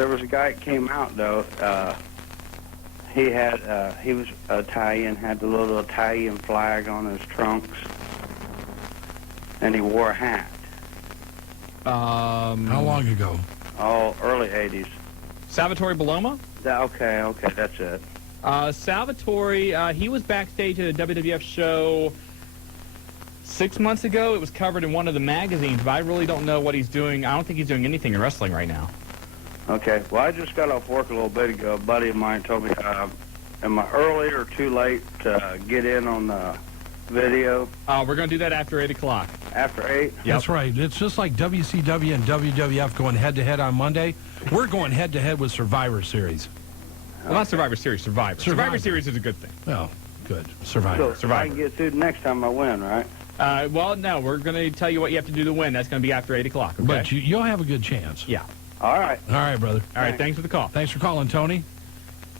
There was a guy that came out, though. He was Italian, had the little Italian flag on his trunks, and he wore a hat. How long ago? Oh, early 80s. Salvatore Bellomo? Okay, that's it. Salvatore, he was backstage at a WWF show 6 months ago. It was covered in one of the magazines, but I really don't know what he's doing. I don't think he's doing anything in wrestling right now. Okay, well, I just got off work a little bit ago. A buddy of mine told me, am I early or too late to get in on the video? We're going to do that after 8 o'clock. After 8? Yep. That's right. It's just like WCW and WWF going head-to-head on Monday. We're going head-to-head with Survivor Series. Well, not Survivor Series, Survivor. Survivor Series is a good thing. Well, good. Survivor. So I can get through the next time I win, right? Well, no, we're going to tell you what you have to do to win. That's going to be after 8 o'clock, okay? But you'll have a good chance. Yeah. All right. All right, brother. All right, thanks for the call. Thanks for calling, Tony.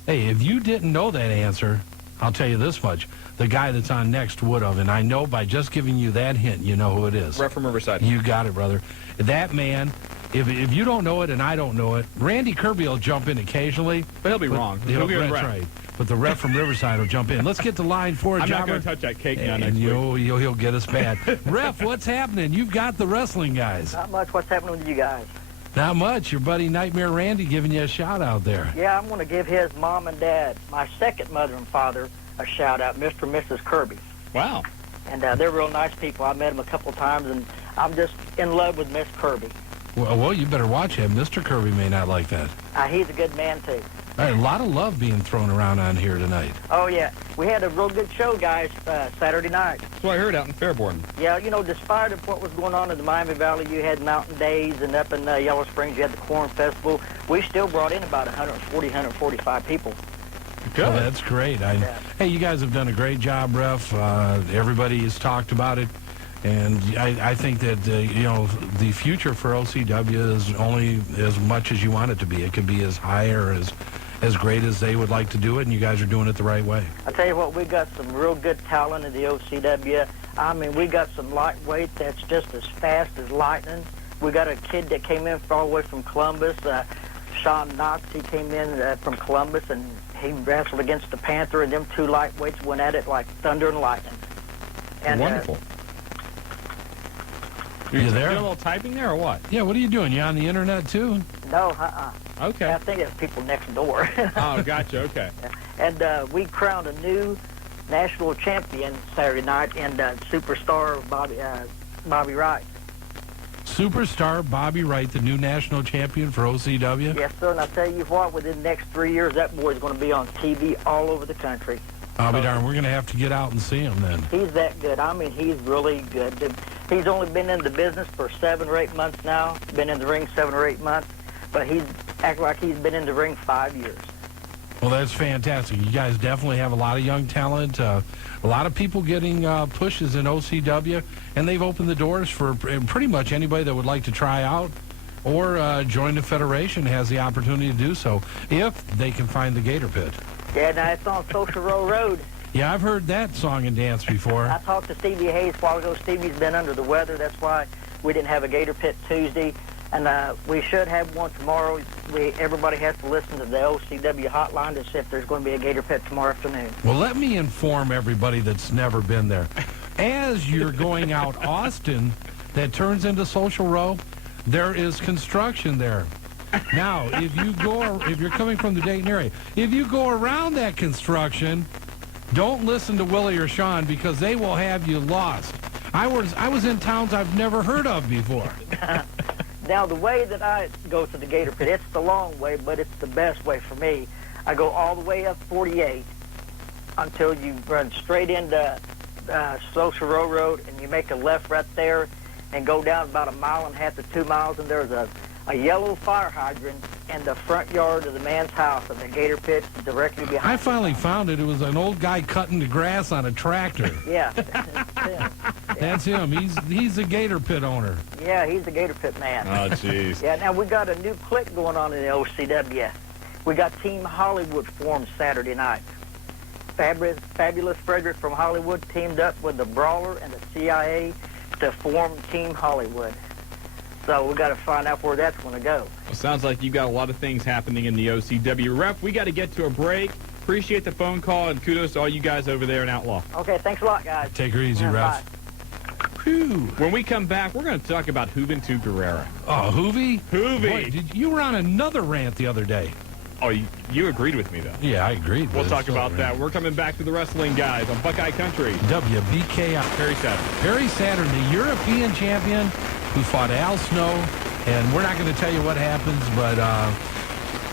Hey, if you didn't know that answer, I'll tell you this much. The guy that's on next would have, and I know by just giving you that hint, you know who it is. Ref from Riverside. You got it, brother. That man, if you don't know it and I don't know it, Randy Kirby will jump in occasionally. But he'll be wrong. He'll be that's right. But the ref from Riverside will jump in. Let's get to line 4, I'm Jobber. not going to touch that cake now next And week. he'll get us bad. Ref, what's happening? You've got the wrestling guys. Not much. What's happening with you guys? Not much. Your buddy Nightmare Randy giving you a shout out there. Yeah, I'm going to give his mom and dad, my second mother and father, a shout out, Mr. and Mrs. Kirby. Wow. And they're real nice people. I met them a couple times, and I'm just in love with Miss Kirby. Well, you better watch him. Mr. Kirby may not like that. He's a good man, too. All right, a lot of love being thrown around on here tonight. Oh, yeah. We had a real good show, guys, Saturday night. That's what I heard out in Fairborn. Yeah, you know, despite of what was going on in the Miami Valley, you had Mountain Days, and up in Yellow Springs, you had the Corn Festival. We still brought in about 140, 145 people. Good. Well, that's great. Hey, you guys have done a great job, Ref. Everybody has talked about it. And I think that, you know, the future for OCW is only as much as you want it to be. It could be as high or as great as they would like to do it, and you guys are doing it the right way. I tell you what, we got some real good talent in the OCW. I mean, we got some lightweight that's just as fast as lightning. We got a kid that came in all the way from Columbus, Shawn Knox. He came in from Columbus, and he wrestled against the Panther, and them two lightweights went at it like thunder and lightning. And, wonderful. You there? Doing a little typing there or what? Yeah, what are you doing? You on the internet, too? No, Okay. I think it's people next door. Oh, gotcha, okay. And we crowned a new national champion Saturday night in Superstar Bobby Wright. Superstar Bobby Wright, the new national champion for OCW? Yes, sir, and I tell you what, within the next 3 years, that boy's going to be on TV all over the country. I'll be darned. We're going to have to get out and see him then. He's that good. I mean, he's really good. He's only been in the business for 7 or 8 months now. Been in the ring 7 or 8 months. But he's acting like he's been in the ring 5 years. Well, that's fantastic. You guys definitely have a lot of young talent, a lot of people getting pushes in OCW, and they've opened the doors for pretty much anybody that would like to try out or join the Federation has the opportunity to do so if they can find the Gator Pit. Yeah, now it's on Social Road. Yeah, I've heard that song and dance before. I talked to Stevie Hayes a while ago. Stevie's been under the weather. That's why we didn't have a Gator Pit Tuesday. And we should have one tomorrow. Everybody has to listen to the OCW hotline to see if there's going to be a Gator Pit tomorrow afternoon. Well, let me inform everybody that's never been there. As you're going out Austin, that turns into Social Row, there is construction there. Now, if you're coming from the Dayton area, if you go around that construction, don't listen to Willie or Shawn because they will have you lost. I was in towns I've never heard of before. Now, the way that I go to the Gator Pit, it's the long way, but it's the best way for me. I go all the way up 48 until you run straight into Social Road, and you make a left right there and go down about 1.5 miles to 2 miles, and there's a yellow fire hydrant in the front yard of the man's house, and the Gator Pit's directly behind. I finally found it. It was an old guy cutting the grass on a tractor. Yeah. That's him. He's the Gator Pit owner. Yeah, he's the Gator Pit man. Oh, jeez. Yeah, now we got a new clique going on in the OCW. We got Team Hollywood formed Saturday night. Fabulous Frederick from Hollywood teamed up with the Brawler and the CIA to form Team Hollywood. So we got to find out where that's going to go. Well, sounds like you got a lot of things happening in the OCW. Ref, we got to get to a break. Appreciate the phone call, and kudos to all you guys over there in Outlaw. Okay, thanks a lot, guys. Take her easy, Yeah, Ref. Whew. When we come back, we're going to talk about Juventud Guerrera. Oh, Hoovy? Hoovy. Boy, you were on another rant the other day. Oh, you agreed with me, though. Yeah, I agreed. We'll talk about that. We're coming back to the wrestling guys on Buckeye Country. WBKI. Perry Saturn. Perry Saturn, the European champion who fought Al Snow. And we're not going to tell you what happens, but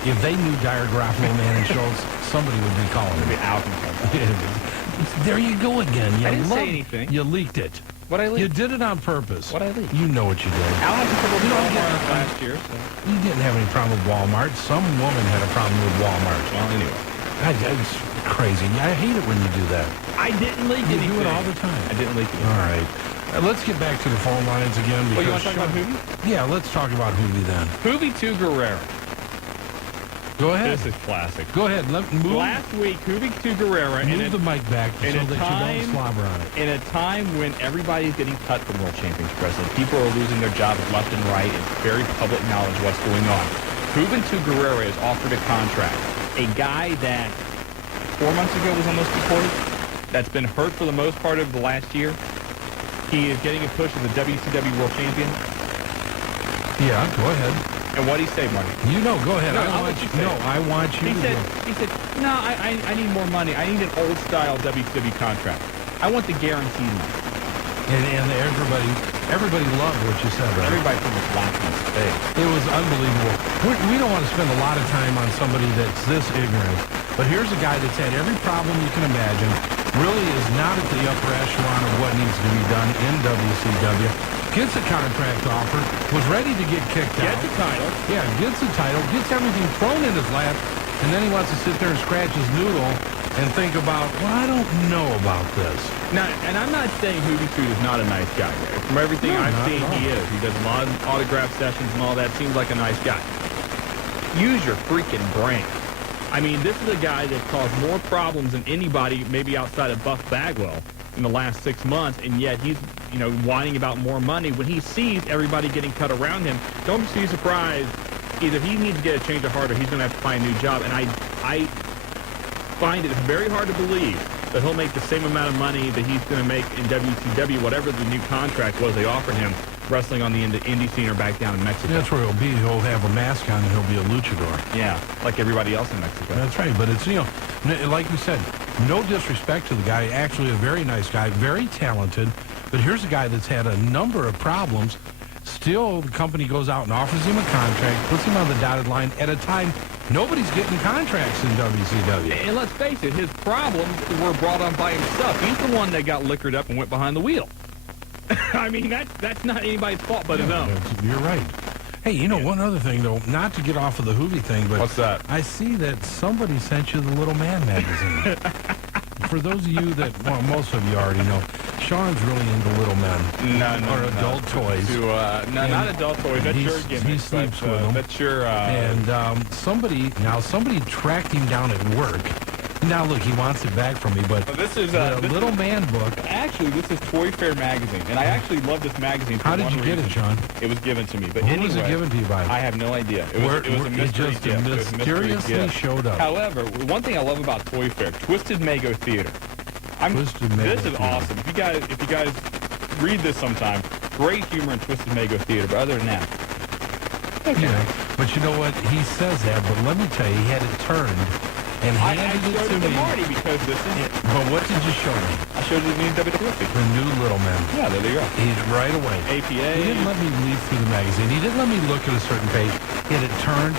if they knew Dyer, Garofalo, Man, and Schultz, somebody would be calling It'll be me. out. There you go again. I didn't say anything. You leaked it. What I You leaked? did it on purpose. What I leaked? You know what you did. Al had some trouble with You don't Walmart get- last year. So. You didn't have any problem with Walmart. Some woman had a problem with Walmart. Well, anyway. It's crazy. I hate it when you do that. I didn't leak You anything. do it all the time. I didn't leak anything. All right. Let's get back to the phone lines again. Well, you want because to talk about Shawn- Hoovy? Yeah, let's talk about Hoovy then. Juventud Guerrera. Go ahead. This is classic. Go ahead. Move Last week, Juventud Guerrera move the mic back so in a that you time- don't slobber on it. in a time when everybody's getting cut from World Championship Wrestling, people are losing their jobs left and right. It's very public knowledge what's going on. Juventud Guerrera is offered a contract. A guy that 4 months ago was almost deported, that's been hurt for the most part of the last year. He is getting a push as the WCW World Champion. Yeah, go ahead. And what did he say, Marty? You know, go ahead. No, I I'll want let you. you say No, it. I want you. He to said, no, I need more money. I need an old-style WCW contract. I want the guaranteed money. And everybody loved what you said, right? Everybody from the laughing space. It was unbelievable. We don't want to spend a lot of time on somebody that's this ignorant, but here's a guy that's had every problem you can imagine, really is not at the upper echelon of what needs to be done in WCW, gets a contract offer, was ready to get kicked out. Get the title. Yeah, gets the title, gets everything thrown in his lap, and then he wants to sit there and scratch his noodle and think about, well, I don't know about this. Now, and I'm not saying Juventud is not a nice guy. From everything No, I've not seen, at all. he is. He does a lot of autograph sessions and all that. Seems like a nice guy. Use your freaking brain. I mean, this is a guy that caused more problems than anybody, maybe outside of Buff Bagwell, in the last 6 months, and yet he's, whining about more money. When he sees everybody getting cut around him, don't be surprised. Either he needs to get a change of heart or he's going to have to find a new job. And I find it very hard to believe that he'll make the same amount of money that he's going to make in WCW, whatever the new contract was they offered him, wrestling on the indie scene or back down in Mexico. That's where he'll be. He'll have a mask on and he'll be a luchador. Yeah, like everybody else in Mexico. That's right, but it's, like we said, no disrespect to the guy, actually a very nice guy, very talented, but here's a guy that's had a number of problems. Still, the company goes out and offers him a contract, puts him on the dotted line at a time nobody's getting contracts in WCW. And let's face it, his problems were brought on by himself. He's the one that got liquored up and went behind the wheel. I mean, that's not anybody's fault but his own. You're right. Hey, one other thing, though, not to get off of the Hoovy thing, but What's that? I see that somebody sent you the Little Man magazine. For those of you that, well, most of you already know, Shawn's really into little men. Or adult toys. Not adult toys. That's your gimmick. He sleeps with them. That's your... And somebody tracked him down at work. Now, look, he wants it back from me, but this is the Little Man book. Actually, this is Toy Fair magazine, and I actually love this magazine. For How did one you get it, reason. Shawn? It was given to me. But Who anyway, was it given to you by? I have no idea. It was a mystery just gift. It was a mystery mysteriously gift. showed up. However, one thing I love about Toy Fair, Twisted Mago Theater. Twisted Mago This is Theater. awesome. If you guys read this sometime, great humor in Twisted Mago Theater. But other than that, Yeah, but you know what? He says that, but let me tell you, he had it turned and I handed it showed to it to me. Marty because this is... But what did you show me? I showed you the new WWF. The new Little Man. Yeah, there you go. He's right away. APA. He didn't let me leaf through the magazine. He didn't let me look at a certain page. He had it turned,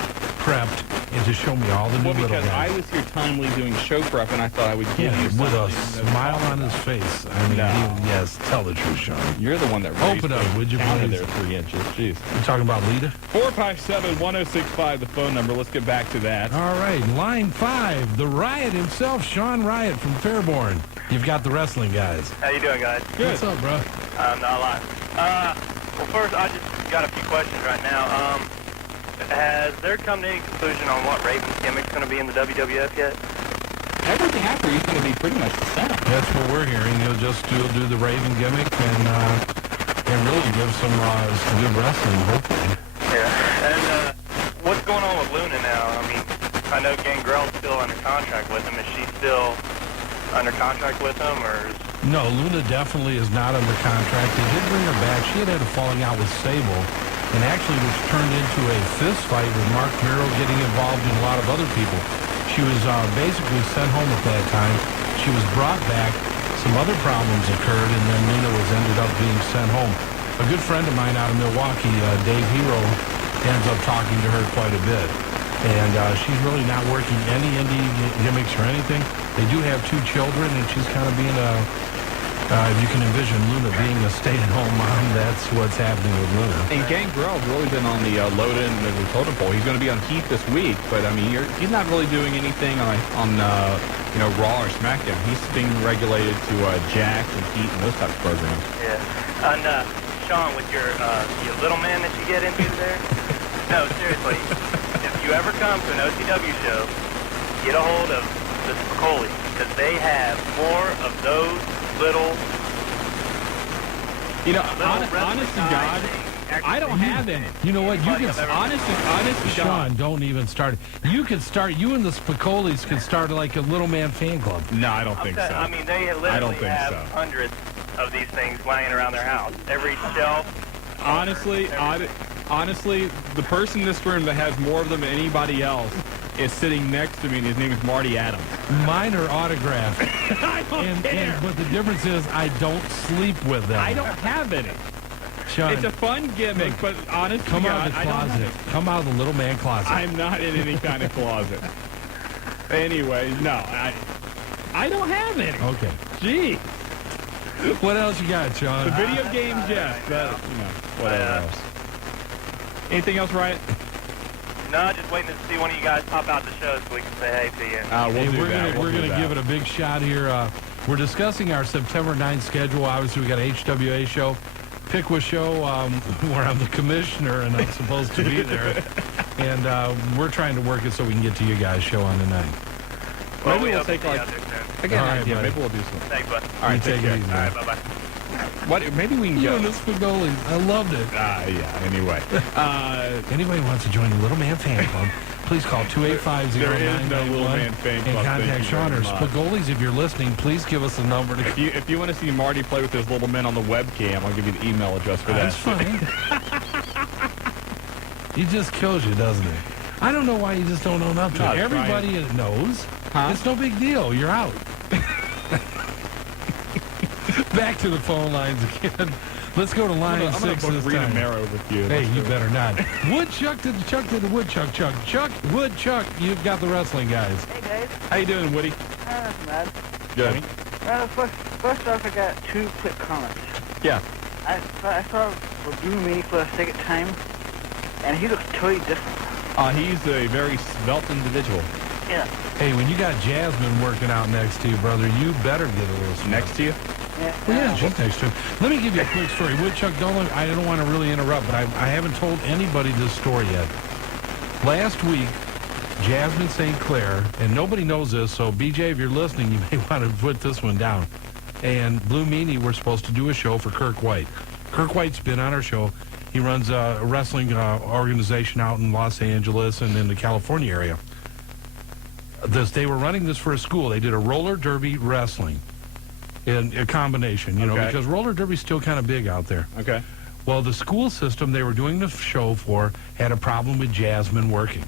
prepped, and to show me all the new Well, Little because Man. I was here timely doing show prep, and I thought I would give you with a something that's smile on awesome. his face. I mean, No. yes, tell the truth, Shawn. You're the one that Open up, would you counter please? there 3 inches. Jeez. You talking about Lita? 457-1065, the phone number. Let's get back to that. All right, line 5, the Riot himself, Shawn Riot from Fairborn. You've got the wrestling guys. How you doing, guys? Good. What's up, bro? Not a lot. Well, first, I just got a few questions right now. Has there come to any conclusion on what Raven's gimmick's going to be in the WWF yet? Everything after he's going to be pretty much the same. That's what we're hearing. He'll do the Raven gimmick, and and really give some good wrestling, hopefully. Yeah. And what's going on with Luna now? I mean, I know Gangrel's still under contract with him. Is she still under contract with him, or is... No, Luna definitely is not under contract. They did bring her back. She had a falling out with Sable, and actually which turned into a fist fight with Mark Miro getting involved in a lot of other people. She was basically sent home at that time. She was brought back. Some other problems occurred, and then Luna ended up being sent home. A good friend of mine out of Milwaukee, Dave Hero, ends up talking to her quite a bit. And she's really not working any indie gimmicks or anything. They do have 2 children, and she's kind of being if you can envision Luna being a stay-at-home mom, that's what's happening with Luna. And Gangrel's really been on the load end of the totem pole. He's going to be on Heat this week, but I mean, he's not really doing anything on Raw or SmackDown. He's being regulated to Jax and Heat and those types of programs. Yeah. And Shawn, with your little man that you get into there, no, seriously, if you ever come to an OCW show, get a hold of the Spicoli, because they have more of those little... honest to God, I don't have any. You know what? You can Honest to Shawn, God. don't even start it. You and the Spicolis could start like a little man fan club. No, I don't think so. I mean, they literally have hundreds of these things lying around their house. Every shelf. Honestly, the person in this room that has more of them than anybody else is sitting next to me, and his name is Marty Adams. Mine are autographed. I don't care. But the difference is I don't sleep with them. I don't have any. Shawn, It's a fun gimmick, but honest to come God, out of the I don't closet. have it. Come out of the little man closet. I'm not in any kind of closet. Anyway, no, I don't have any. Okay. Gee, What else you got, Shawn? the video games, yes. Whatever else. Anything else, Riot? No, just waiting to see one of you guys pop out the show so we can say hey to you. We're gonna give it a big shot here. We're discussing our September 9th schedule. Obviously, we got a HWA show, Pickwa show, where I'm the commissioner and I'm supposed to be there. And we're trying to work it so we can get to you guys' show on the 9th. Well, Maybe we'll hope to take see you like... out there soon. I got All an right, idea. buddy. Maybe we'll do something. Thanks, bud. All right, take it care. easy. All right, bye-bye. What? Maybe we can You go. and the Spigoli. I loved it. Yeah, anyway. Anybody wants to join the Little Man Fan Club, please call 285-0991 There is no Little Man Fan Club. and Thank contact you Shawn or very much. Spigolis. If you're listening, please give us a number to If you want to see Marty play with his little men on the webcam, I'll give you the email address for that. That's fine. He just kills you, doesn't he? I don't know why you just don't own up to No, it. it's Everybody knows. Huh? It's no big deal. You're out. Back to the phone lines again. Let's go to line I'm going 6 to this Rita time. Marrow with you. Hey, you better not. Woodchuck to the Woodchuck. Chuck, Woodchuck, you've got the wrestling guys. Hey, guys. How you doing, Woody? That's bad. Good. First off, I got 2 quick comments. Yeah. I saw Blue Meanie for a second time, and he looks totally different. He's a very svelte individual. Yeah. Hey, when you got Jasmine working out next to you, brother, you better get a little smoke. Next to you? Yeah. Well, yeah, she's next to him. Let me give you a quick story. Woodchuck, I don't want to really interrupt, but I haven't told anybody this story yet. Last week, Jasmine St. Clair, and nobody knows this, so BJ, if you're listening, you may want to put this one down. And Blue Meanie were supposed to do a show for Kirk White. Kirk White's been on our show. He runs a wrestling organization out in Los Angeles and in the California area. They were running this for a school. They did a roller derby wrestling in a combination, Okay. because roller derby's still kind of big out there. Okay. Well, the school system they were doing the show for had a problem with Jasmine working.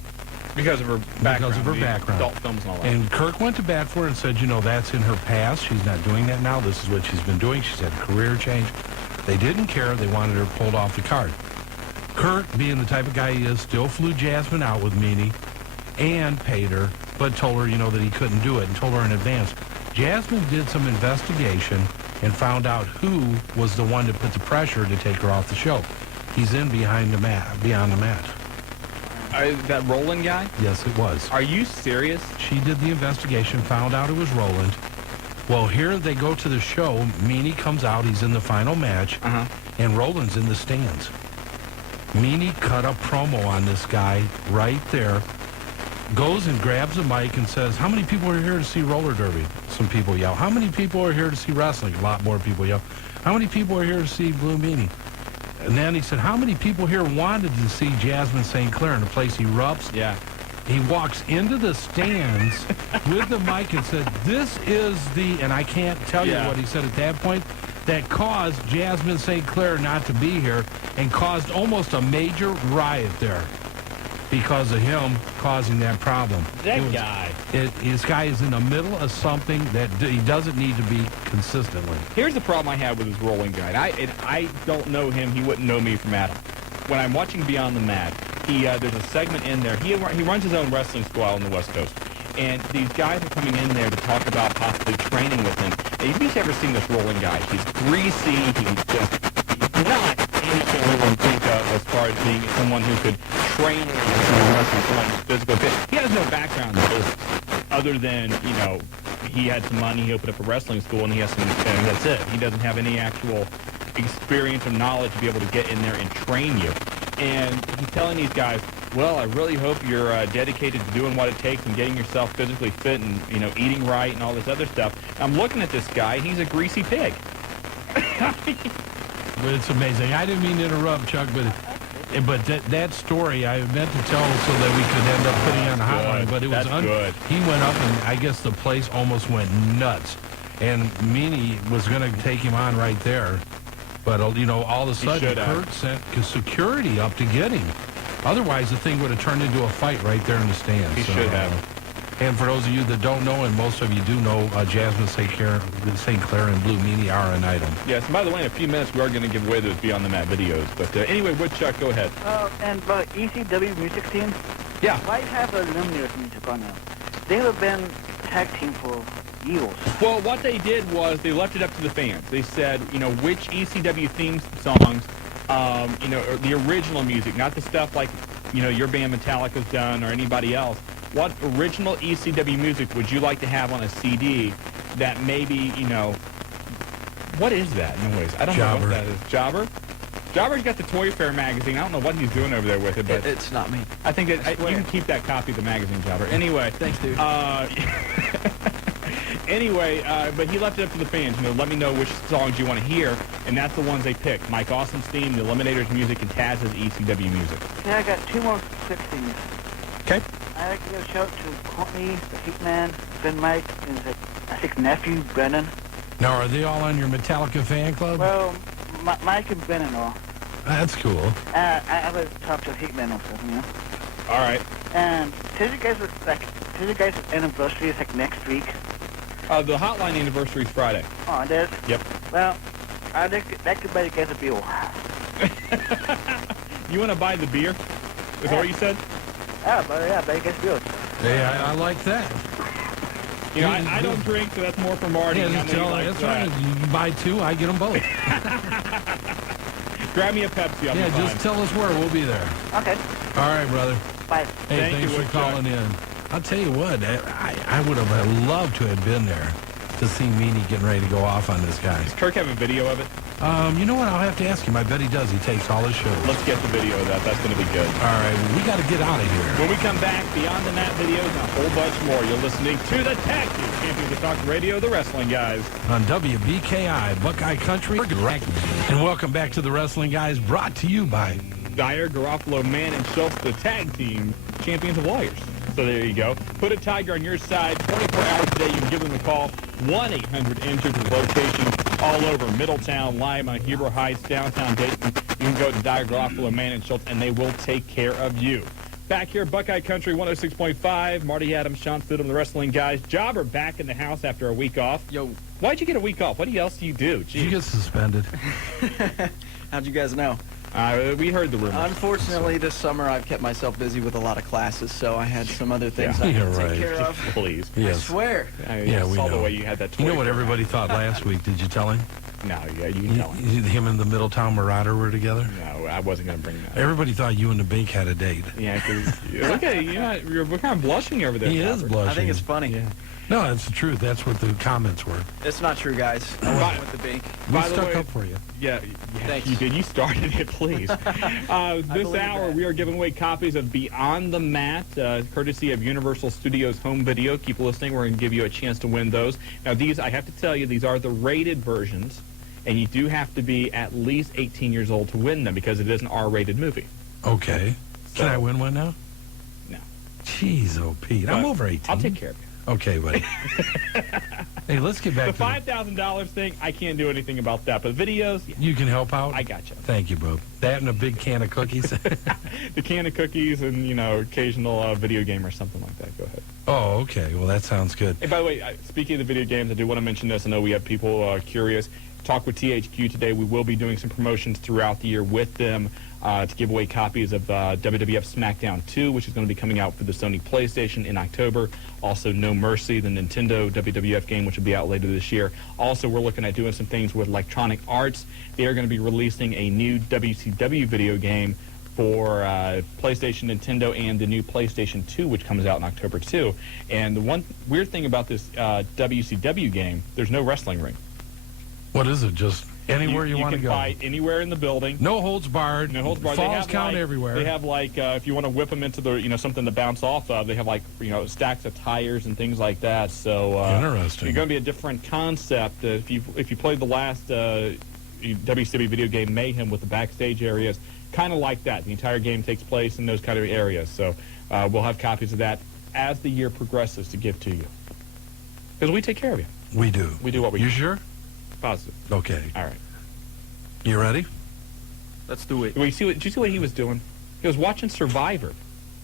Because of her background. Because of her the background. Adult films and all that. And Kirk went to bat for her and said, that's in her past. She's not doing that now. This is what she's been doing. She's had a career change. They didn't care. They wanted her pulled off the card. Kirk, being the type of guy he is, still flew Jasmine out with Meanie and paid her, but told her, that he couldn't do it and told her in advance. Jasmine did some investigation and found out who was the one that put the pressure to take her off the show. He's in beyond the mat. That Roland guy? Yes, it was. Are you serious? She did the investigation, found out it was Roland. Well, here they go to the show. Meanie comes out. He's in the final match, and Roland's in the stands. Meanie cut a promo on this guy right there. Goes and grabs a mic and says, how many people are here to see roller derby? Some people yell. How many people are here to see wrestling? A lot more people yell. How many people are here to see Blue Meanie? And then he said, how many people here wanted to see Jasmine St. Clair in the place he erupts? Yeah. He walks into the stands with the mic and said, this is the, and I can't tell you what he said at that point, that caused Jasmine St. Clair not to be here and caused almost a major riot there because of him causing that problem. This guy is in the middle of something that he doesn't need to be consistently. Here's the problem I have with his rolling guide. I don't know him. He wouldn't know me from Adam. When I'm watching Beyond the Mat, there's a segment in there. He runs his own wrestling school out on the West Coast. And these guys are coming in there to talk about possibly training with him. And if you've ever seen this rolling guy, he's greasy. He's just not anything we would think of as far as being someone who could train someone who's physical fit. He has no background in business other than, he had some money, he opened up a wrestling school, and he has some, and that's it. He doesn't have any actual experience or knowledge to be able to get in there and train you. And he's telling these guys, well, I really hope you're dedicated to doing what it takes and getting yourself physically fit and, eating right and all this other stuff. I'm looking at this guy. He's a greasy pig. But it's amazing. I didn't mean to interrupt, Chuck, but that story I meant to tell so that we could end up putting on the hotline. But it was good. He went up, and I guess the place almost went nuts. And Meanie was going to take him on right there. But, all of a sudden, Kurt sent security up to get him. Otherwise, the thing would have turned into a fight right there in the stands. He should have. And for those of you that don't know, and most of you do know, Jasmine St. Clair and Blue Meanie are an item. Yes, and by the way, in a few minutes, we are going to give away those Beyond the Mat videos. But anyway, Woodchuck, go ahead. And about ECW music team? Yeah. Why have Eliminators music on now? They have been tag team for years. Well, what they did was they left it up to the fans. They said, which ECW theme songs, or the original music, not the stuff like, your band Metallica's done or anybody else. What original ECW music would you like to have on a CD that maybe, what is that noise? I don't know what that is. Jobber? Jobber's got the Toy Fair magazine. I don't know what he's doing over there with it, but it's not me. I think you can keep that copy of the magazine, Jobber. Anyway. Thanks, dude. Anyway, but he left it up to the fans. Let me know which songs you want to hear, and that's the ones they picked. Mike Awesome's theme, the Eliminators music, and Taz's ECW music. Yeah, I got two more quick things. Okay. I'd like to give a shout out to Courtney, the Heat Man, Ben Mike, and I think nephew, Brennan. Now, are they all on your Metallica fan club? Well, Mike and Ben and all. That's cool. I would talk to Heat Man also, All right. And today's you guys' anniversary is like next week. The hotline anniversary is Friday. Oh, it is? Yep. Well, I'd like to buy you guys a beer. You want to buy the beer? Is that what you said? Yeah, buy you guys a beer. Yeah, I like that. I don't drink, so that's more for Marty. Yeah, that's right. You buy two, I get them both. Grab me a Pepsi. I'll be fine. Just tell us where. We'll be there. Okay. All right, brother. Bye. Hey, thanks for calling in. I'll tell you what, I would have loved to have been there to see Meanie getting ready to go off on this guy. Does Kirk have a video of it? You know what? I'll have to ask him. I bet he does. He takes all his shows. Let's get the video of that. That's going to be good. All right. Well, we got to get out of here. When we come back, Beyond the Mat videos and a whole bunch more. You're listening to the Tag Team Champions of Talk Radio, the Wrestling Guys. On WBKI, Buckeye Country. And welcome back to the Wrestling Guys, brought to you by Dyer, Garofalo, Mann, and Schultz, the Tag Team Champions of Lawyers. So there you go. Put a Tiger on your side 24 hours a day. You can give them a call. 1-800-INJURED with locations all over Middletown, Lima, Hebrew Heights, downtown Dayton. You can go to Dyer, Garofalo, Mann, and Schultz, and they will take care of you. Back here, Buckeye Country 106.5. Marty Adams, Shawn Stidham, the Wrestling Guys. Jobber back in the house after a week off. Yo. Why'd you get a week off? What else do you do? Did you get suspended? How'd you guys know? We heard the rumors. Unfortunately, this summer I've kept myself busy with a lot of classes, so I had some other things I had to take care of. Please. Yes. I swear. Yeah, we saw know. the way you had that. You know what everybody thought last week? Did you tell him? No, yeah, you can tell him. Him and the Middletown Marauder were together? No, I wasn't going to bring that. Everybody thought you and the Bink had a date. Yeah, because look at you. You're kind of blushing over there. He is blushing. I think it's funny. Yeah. No, that's the truth. That's what the comments were. It's not true, guys. I wasn't with the Bink. We stuck up for you. Yeah, Thanks. you did. You started it, please. This hour, we are giving away copies of Beyond the Mat, courtesy of Universal Studios Home Video. Keep listening. We're going to give you a chance to win those. Now, these, I have to tell you, these are the rated versions. and you do have to be at least 18 years old to win them because it is an R-rated movie. Okay. Can I win one now? No. Jeez, oh, Pete. I'm over 18. I'll take care of you. Okay, buddy. Hey, let's get back The to $5,000 thing, I can't do anything about that. But videos, yeah, You can help out? I got you. Thank you, bro. That and a big can of cookies? The can of cookies and, occasional video game or something like that. Go ahead. Oh, okay. Well, that sounds good. Hey, by the way, speaking of the video games, I do want to mention this. I know we have people curious. Talk with THQ today. We will be doing some promotions throughout the year with them to give away copies of WWF SmackDown 2, which is going to be coming out for the Sony PlayStation in October. Also, No Mercy, the Nintendo WWF game, which will be out later this year. Also, we're looking at doing some things with Electronic Arts. They are going to be releasing a new WCW video game for PlayStation, Nintendo, and the new PlayStation 2, which comes out in October, too. And the one weird thing about this WCW game, there's no wrestling ring. What is it? Just anywhere you want to go? You can fight anywhere in the building. No holds barred. No holds barred. Falls count everywhere. They have if you want to whip them into the something to bounce off of. They have stacks of tires and things like that. So interesting. You're going to be a different concept. If you played the last WCW video game Mayhem with the backstage areas, kind of like that. The entire game takes place in those kind of areas. So we'll have copies of that as the year progresses to give to you. Because we take care of you. We do. We do what we You can. sure? Positive. Okay. All right. You ready? Let's do it. Did you see what he was doing? He was watching Survivor.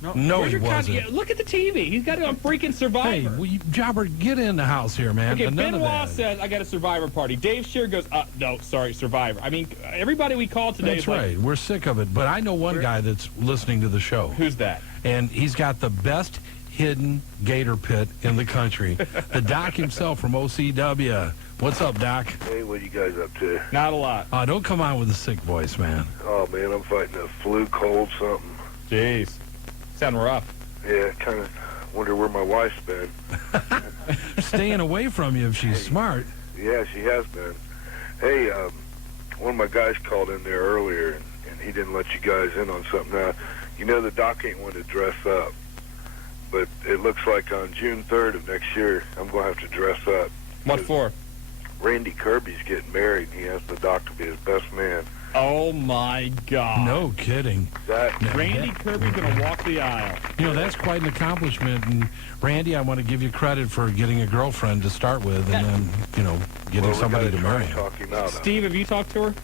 No, Where's he your wasn't. look at the TV. He's got it on freaking Survivor. Hey, Jobber, get in the house here, man. Okay, None of Benoit that. says, I got a Survivor party. Dave Shear goes, no, sorry, Survivor. I mean, everybody we call today That's is like, right. We're sick of it. But I know one guy that's listening to the show. who's that? And he's got the best hidden gator pit in the country. The Doc himself from OCW. What's up, Doc? Hey, what are you guys up to? Not a lot. Don't come on with a sick voice, man. Oh, man, I'm fighting a flu, cold, something. Jeez. Sound rough. Yeah, kind of wonder where my wife's been. Staying away from you if she's smart. Yeah, she has been. Hey, one of my guys called in there earlier, and he didn't let you guys in on something. Now, the Doc ain't one to dress up, but it looks like on June 3rd of next year, I'm going to have to dress up. What for? Randy Kirby's getting married, and he asked the Doc to be his best man. Oh, my God. No kidding. Randy Kirby's going to walk the aisle. That's quite an accomplishment. And, Randy, I want to give you credit for getting a girlfriend to start with and then, getting somebody to marry. Talk him out. Steve, have you talked to her?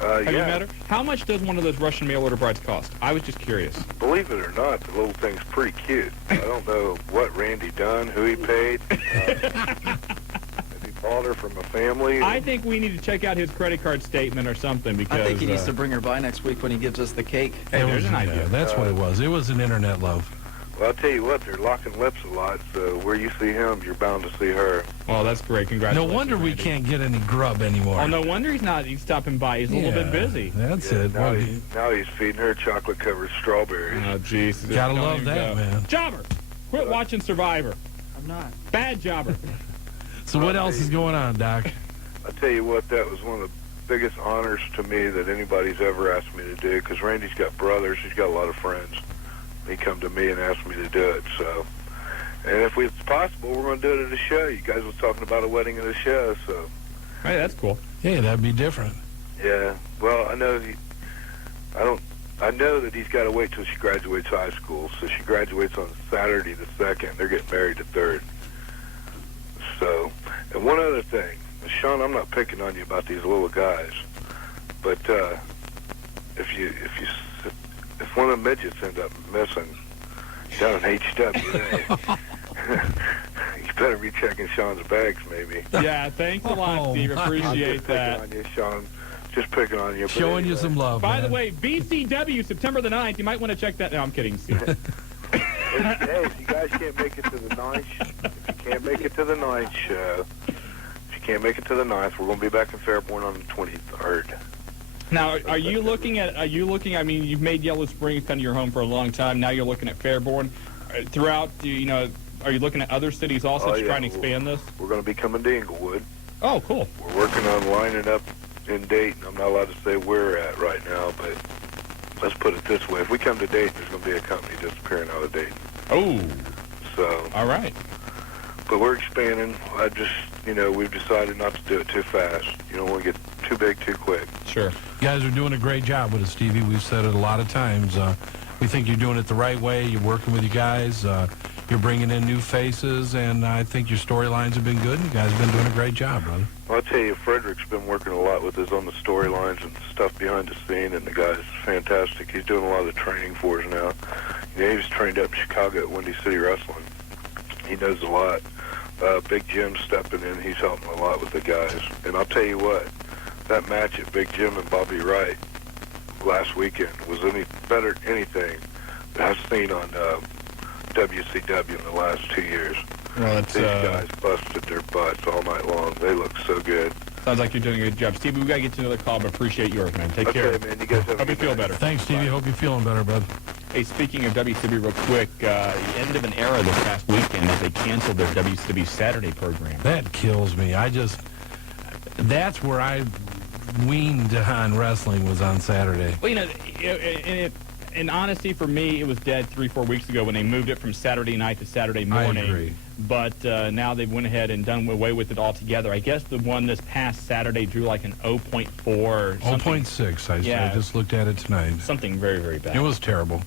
Have you met her? How much does one of those Russian mail order brides cost? I was just curious. Believe it or not, the little thing's pretty cute. I don't know what Randy done, who he paid. If he bought her from a family. I think we need to check out his credit card statement or something because... I think he needs to bring her by next week when he gives us the cake. Hey, there's an idea. That's what it was. It was an internet love. Well, I'll tell you what, they're locking lips a lot, so where you see him, you're bound to see her. Well, that's great. No Congratulations, wonder we Randy. can't get any grub anymore. Oh, no wonder he's stopping by. He's a little bit busy. That's Yeah, it. now, now he's feeding her chocolate-covered strawberries. Oh, jeez. Gotta Don't love even that, go. man. Jobber, quit watching Survivor. I'm not. Bad Jobber. So what else is going on, Doc? I'll tell you what, that was one of the biggest honors to me that anybody's ever asked me to do, because Randy's got brothers, he's got a lot of friends. He come to me and asked me to do it, so. And if it's possible, we're going to do it at a show. You guys was talking about a wedding at a show, so. Hey, that's cool. Hey, that'd be different. Yeah, well, I know that he's got to wait till she graduates high school, so she graduates on Saturday the 2nd. They're getting married the 3rd. So, and one other thing. Shawn, I'm not picking on you about these little guys, but if one of the midgets end up missing down in HWA, you better be checking Shawn's bags, maybe. Yeah, thanks a lot, Steve. Appreciate that. I'm just picking on you, Shawn. Just picking on you. Showing you some love, By the man. way, BCW, September the 9th. You might want to check that. No, I'm kidding, Steve. Hey, if you guys can't make it to the 9th, we're going to be back in Fairborn on the 23rd. Now, are you looking, I mean, you've made Yellow Springs kind of your home for a long time. Now you're looking at Fairborn. Throughout, are you looking at other cities also to try and expand this? We're going to be coming to Inglewood. Oh, cool. We're working on lining up in Dayton. I'm not allowed to say where we're at right now, but let's put it this way. If we come to Dayton, there's going to be a company disappearing out of Dayton. Oh. So. All right. But we're expanding. We've decided not to do it too fast. You don't want to get too big too quick. Sure. You guys are doing a great job with it, Stevie. We've said it a lot of times. We think you're doing it the right way. You're working with you guys. You're bringing in new faces, and I think your storylines have been good. You guys have been doing a great job, brother. Well, I'll tell you, Frederick's been working a lot with us on the storylines and stuff behind the scene, and the guy's fantastic. He's doing a lot of the training for us now. You know, he was trained up in Chicago at Windy City Wrestling. He knows a lot. Big Jim's stepping in. He's helping a lot with the guys. And I'll tell you what, that match at Big Jim and Bobby Wright last weekend was anything that I've seen on WCW in the last 2 years. Well, These guys busted their butts all night long. They look so good. Sounds like you're doing a good job. Stevie, we got to get to another call, but appreciate yours, man. Take care. Okay, man. You guys have a Hope you good feel night. better. Thanks, Stevie. Bye. Hope you're feeling better, bud. Hey, speaking of WCW real quick, the end of an era this past weekend as they canceled their WCW Saturday program. That kills me. That's where I weaned on wrestling, was on Saturday. Well, you know, in honesty, for me, it was dead 3-4 weeks ago when they moved it from Saturday night to Saturday morning. I agree. But now they've went ahead and done away with it altogether. I guess the one this past Saturday drew like an 0.4 or something. 0.6. I Yeah. just looked at it tonight. Something very, very bad. It was terrible.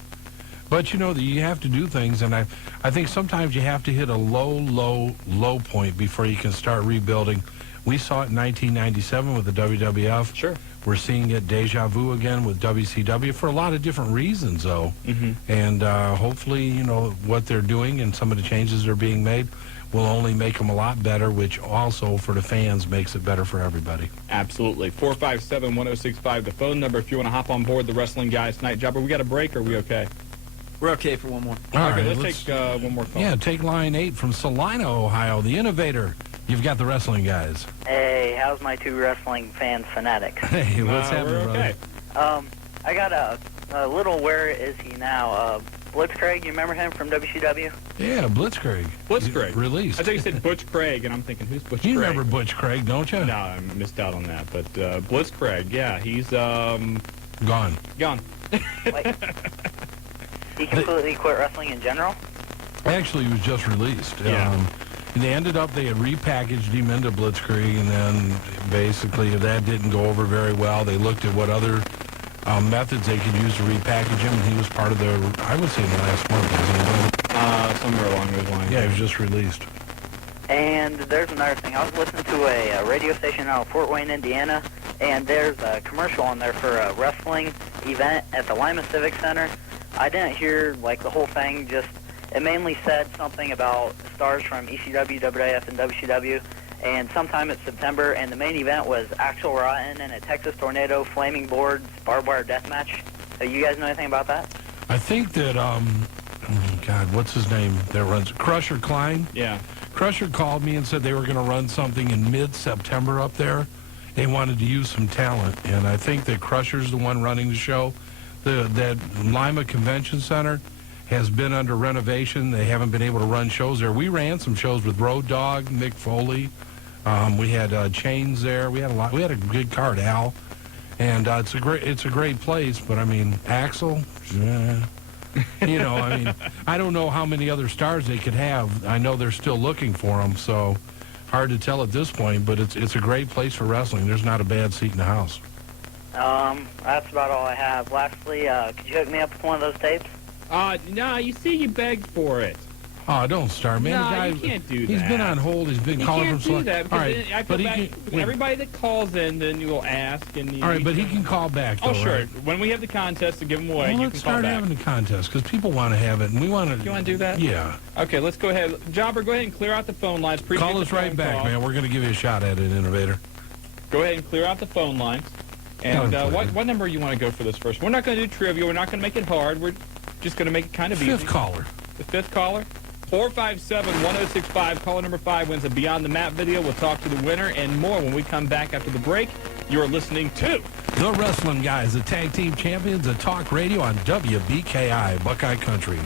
But, you know, you have to do things, and I think sometimes you have to hit a low point before you can start rebuilding. We saw it in 1997 with the WWF. Sure. We're seeing it deja vu again with WCW for a lot of different reasons, though. Mm-hmm. And hopefully, you know, what they're doing and some of the changes that are being made will only make them a lot better, which also, for the fans, makes it better for everybody. Absolutely. 457-1065, the phone number if you want to hop on board the Wrestling Guys tonight. Jobber, we got a break, or are we okay? We're okay for one more. All Okay, right, let's take one more call. Yeah, take line 8 from Salina, Ohio, the Innovator. You've got the Wrestling Guys. Hey, how's my two wrestling fan fanatics? Hey, what's happening, we're brother? okay. I got a little where is he now? Blitzkrieg, you remember him from WCW? Yeah, Blitzkrieg. Blitzkrieg. Released. I thought you said Butch Craig, and I'm thinking, who's Butch You Craig? remember Butch Craig, don't you? No, I missed out on that. But Blitzkrieg, yeah, he's Gone. gone. Wait. He completely quit wrestling in general? Actually, he was just released. Yeah. And they ended up, they had repackaged him into Blitzkrieg, and then basically that didn't go over very well. They looked at what other methods they could use to repackage him, and he was part of the, I would say, in the last month. Somewhere along those lines. Yeah, he was just released. And there's another thing. I was listening to a radio station out of Fort Wayne, Indiana, and there's a commercial on there for a wrestling event at the Lima Civic Center. I didn't hear, like, the whole thing. Just, it mainly said something about stars from ECW, WWF, and WCW, and sometime in September, and the main event was Axel Rotten and a Texas Tornado, Flaming Boards, Barbed Wire Death Match. You guys know anything about that? I think that, God, what's his name that runs? Crusher Klein? Yeah. Crusher called me and said they were going to run something in mid-September up there. They wanted to use some talent, and I think that Crusher's the one running the show. That Lima Convention Center has been under renovation. They haven't been able to run shows there. We ran some shows with Road Dogg, Mick Foley. We had Chains there. We had a lot. We had a good card, Al, and it's a great place. But I mean, Axel. You know, I mean, I don't know how many other stars they could have. I know they're still looking for them, so hard to tell at this point. But it's a great place for wrestling. There's not a bad seat in the house. That's about all I have. Lastly, could you hook me up with one of those tapes? No, you see, you begged for it. Oh, don't start, man. No, the guy, you can't do He's that. been on hold. He's been You calling can't from do that because all right, I but feel he bad. can. Everybody that calls in, then you will ask. And All right, but he can call back. Though, Oh, sure. Right? When we have the contest to give them away, Well, you let's can call start back. having the contest because people want to have it, and we want to. You want to do that? Yeah. Okay, let's go ahead. Jobber, go ahead and clear out the phone lines. Appreciate Call the us right phone back, call. man. We're going to give you a shot at it, Innovator. Go ahead and clear out the phone lines. And Go ahead. what number you want to go for this first? We're not going to do trivia. We're not going to make it hard. We're just going to make it kind of easy. Fifth caller. The fifth caller? 457-1065. Caller number 5 wins a Beyond the Map video. We'll talk to the winner and more when we come back after the break. You're listening to The Wrestling Guys, the tag team champions of talk radio on WBKI, Buckeye Country.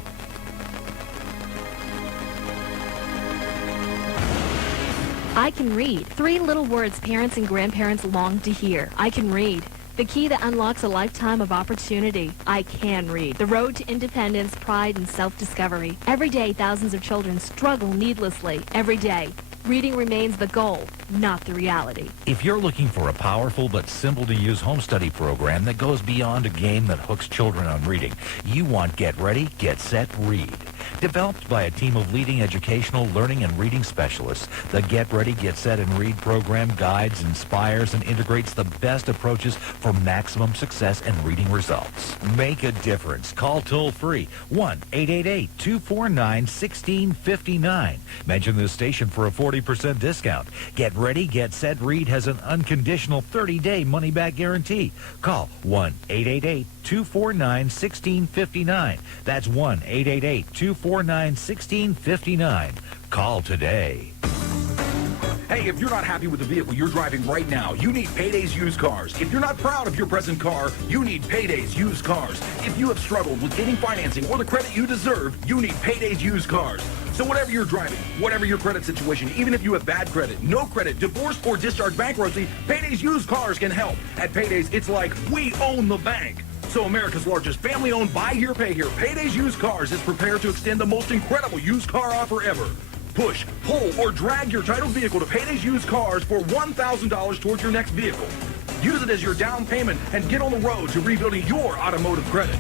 I can read. 3 little words parents and grandparents long to hear. I can read. The key that unlocks a lifetime of opportunity. I can read. The road to independence, pride, and self-discovery. Every day, thousands of children struggle needlessly. Every day. Reading remains the goal, not the reality. If you're looking for a powerful but simple-to-use home study program that goes beyond a game that hooks children on reading, you want Get Ready, Get Set, Read. Developed by a team of leading educational, learning, and reading specialists, the Get Ready, Get Set, and Read program guides, inspires, and integrates the best approaches for maximum success and reading results. Make a difference. Call toll-free 1-888-249-1659. Mention this station for a 40% discount. Get Ready, Get Set, Read has an unconditional 30-day money-back guarantee. Call 1-888-249-1659. That's 1-888-249-1659. Call today. Hey, if you're not happy with the vehicle you're driving right now, you need Payday's Used Cars. If you're not proud of your present car, you need Payday's Used Cars. If you have struggled with getting financing or the credit you deserve, you need Payday's Used Cars. So whatever you're driving, whatever your credit situation, even if you have bad credit, no credit, divorce, or discharge bankruptcy, Payday's Used Cars can help. At Payday's, it's like we own the bank. So America's largest family-owned buy here, pay here, Payday's Used Cars is prepared to extend the most incredible used car offer ever. Push, pull, or drag your titled vehicle to Payday's Used Cars for $1,000 towards your next vehicle. Use it as your down payment and get on the road to rebuilding your automotive credit.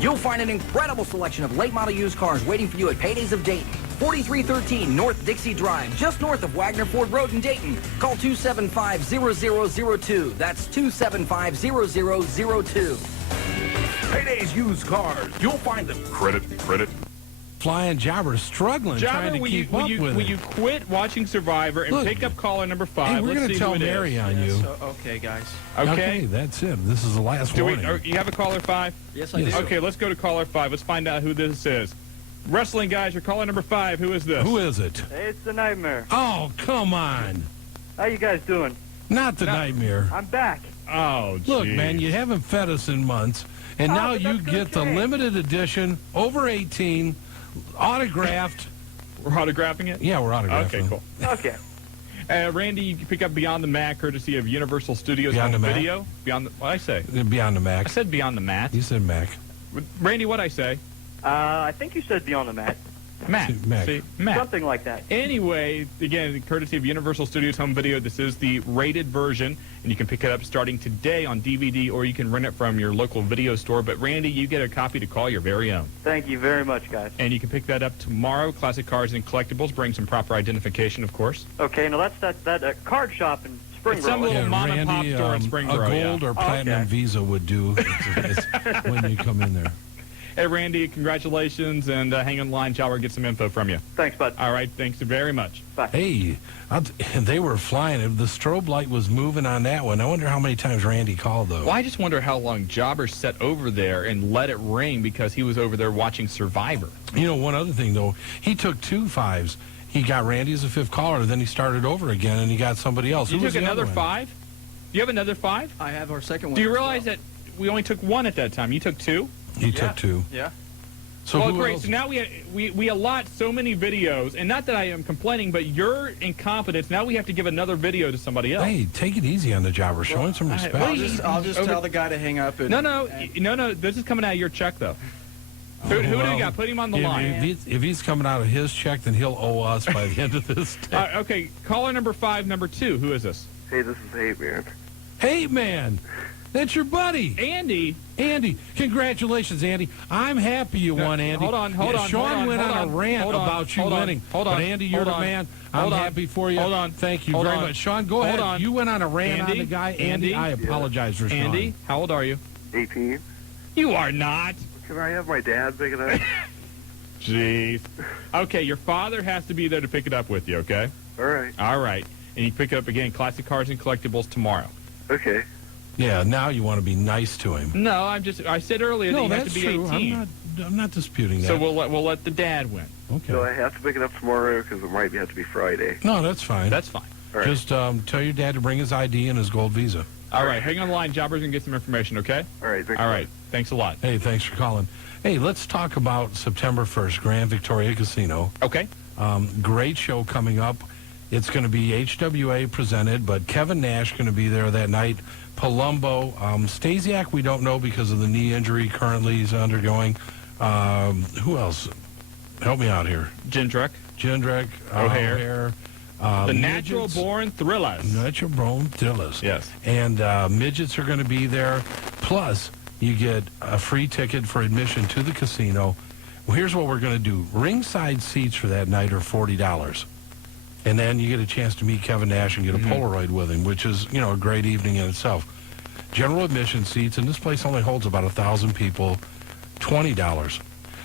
You'll find an incredible selection of late model used cars waiting for you at Payday's of Dayton. 4313 North Dixie Drive, just north of Wagner Ford Road in Dayton. Call 275-0002. That's 275-0002. Payday's Used Cars. You'll find the credit. Flying Jobber's struggling trying to keep up with it. Will you quit watching Survivor and pick up caller number 5? Hey, we're going to tell Mary on you. Okay, guys. Okay, that's it. This is the last warning. You have a caller 5? Yes, I do. Okay, let's go to caller 5. Let's find out who this is. Wrestling guys, your caller number 5. Who is this? Who is it? Hey, it's the Nightmare. Oh, come on. How you guys doing? Not the Nightmare. I'm back. Oh, geez. Look, man, you haven't fed us in months, and now you get the limited edition, over 18, autographed. We're autographing it? Yeah, we're autographing. Okay, cool. Okay. Randy, you can pick up Beyond the Mat, courtesy of Universal Studios Beyond Home the Mat? Video. Beyond the, what'd I say? Beyond the Mac. I said Beyond the Mat. You said Mac. Randy, what'd I say? I think you said Beyond the Mat. Matt. Mac. See, Matt. Something like that. Anyway, again, courtesy of Universal Studios Home Video, this is the rated version, and you can pick it up starting today on DVD, or you can rent it from your local video store. But, Randy, you get a copy to call your very own. Thank you very much, guys. And you can pick that up tomorrow. Classic Cars and Collectibles. Bring some proper identification, of course. Okay, now that's that card shop in Springboro. It's some little mom-and-pop store in Springboro, a gold or platinum Visa would do when you come in there. Hey, Randy, congratulations, and hang on the line. I'll get some info from you. Thanks, bud. All right, thanks very much. Bye. Hey, they were flying. The strobe light was moving on that one. I wonder how many times Randy called, though. Well, I just wonder how long Jobber sat over there and let it ring because he was over there watching Survivor. You know, one other thing, though, he took 2 5s. He got Randy as a 5th caller, then he started over again, and he got somebody else. You Who was took the another other 5? Do you have another 5? I have our second one. Do you realize that we only took 1 at that time? You took 2? He took 2. Yeah. So well, who great. else? So now we allot so many videos, and not that I am complaining, but your incompetence, now we have to give another video to somebody else. Hey, take it easy on the Jobber. Show him some respect. I'll just tell the guy to hang up. And, No. This is coming out of your check, though. Who do you got? Put him on the line. If he's coming out of his check, then he'll owe us by the end of this day. Okay, caller number 5, number 2. Who is this? Hey, this is Hey Man. Hey, man. That's your buddy. Andy. Andy. Congratulations, Andy. I'm happy you won, Andy. Hold on. Sean went on a rant about you winning. Hold on. But, Andy, you're the man. I'm happy for you. Hold on. Thank you very much. Sean, go ahead. You went on a rant on the guy. Andy, I apologize for Sean. Andy, how old are you? 18. You are not. Can I have my dad pick it up? Jeez. Okay, your father has to be there to pick it up with you, okay? All right. All right. And you pick it up again, Classic Cars and Collectibles tomorrow. Okay. Yeah, now you want to be nice to him. No, I said earlier that you have to be true. 18. I'm not disputing that. So we'll let the dad win. Okay. So I have to pick it up tomorrow because it might have to be Friday. No, that's fine. That's fine. All right. Just tell your dad to bring his ID and his gold Visa. All right, hang on the line. Jobber's going to get some information, okay? All right. All right. Thanks a lot. Hey, thanks for calling. Hey, let's talk about September 1st, Grand Victoria Casino. Okay. Great show coming up. It's going to be HWA presented, but Kevin Nash going to be there that night. Palumbo. Stasiak, we don't know because of the knee injury currently he's undergoing. Who else? help me out here. Jindrak. O'Hare. The Natural Born Thrillers. Natural Born Thrillers. Yes. And midgets are going to be there. Plus, you get a free ticket for admission to the casino. Well, here's what we're going to do. Ringside seats for that night are $40. And then you get a chance to meet Kevin Nash and get a Polaroid with him, which is, a great evening in itself. General admission seats, and this place only holds about 1,000 people, $20.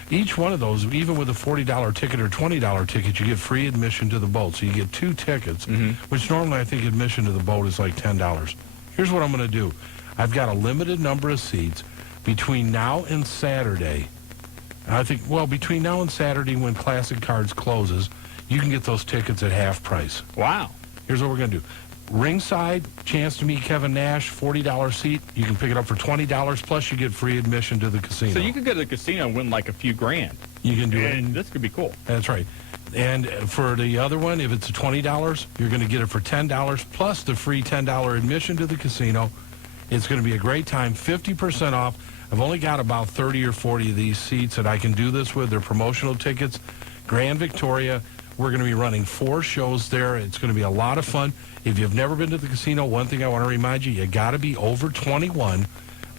Each one of those, even with a $40 ticket or $20 ticket, you get free admission to the boat. So you get 2 tickets, which normally I think admission to the boat is like $10. Here's what I'm going to do. I've got a limited number of seats between now and Saturday. Between now and Saturday when Classic Cards closes, you can get those tickets at half price. Wow. Here's what we're going to do. Ringside, chance to meet Kevin Nash, $40 seat. You can pick it up for $20, plus you get free admission to the casino. So you could go to the casino and win like a few grand. You can do it. And this could be cool. That's right. And for the other one, if it's a $20, you're going to get it for $10, plus the free $10 admission to the casino. It's going to be a great time, 50% off. I've only got about 30 or 40 of these seats that I can do this with. They're promotional tickets. Grand Victoria. We're going to be running 4 shows there. It's going to be a lot of fun. If you've never been to the casino, one thing I want to remind you got to be over 21.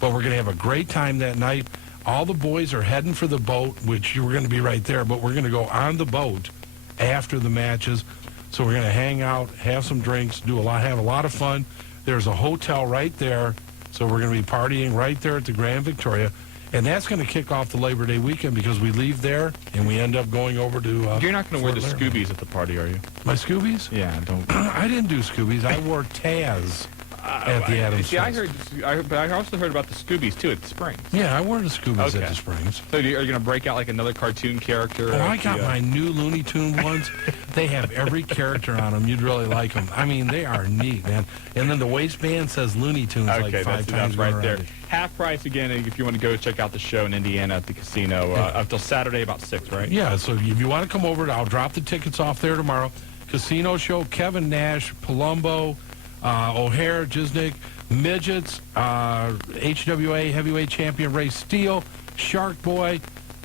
But we're going to have a great time that night. All the boys are heading for the boat, which you're going to be right there. But we're going to go on the boat after the matches. So we're going to hang out, have some drinks, have a lot of fun. There's a hotel right there. So we're going to be partying right there at the Grand Victoria. And that's going to kick off the Labor Day weekend because we leave there and we end up going over to You're not going to wear the Scoobies at the party, are you? My Scoobies? Yeah, don't. I didn't do Scoobies. I wore Taz at the Adams Fest. But I also heard about the Scoobies, too, at the Springs. Yeah, I wore the Scoobies at the Springs. So are you going to break out like another cartoon character? Oh, I got my new Looney Tune ones. They have every character on them. You'd really like them. I mean, they are neat, man. And then the waistband says Looney Tunes like 5 times right there. Half price again if you want to go check out the show in Indiana at the casino until Saturday about 6, right? Yeah, so if you want to come over, I'll drop the tickets off there tomorrow. Casino show, Kevin Nash, Palumbo, O'Hare, Jiznik, Midgets, HWA Heavyweight Champion Ray Steele, Shark Boy,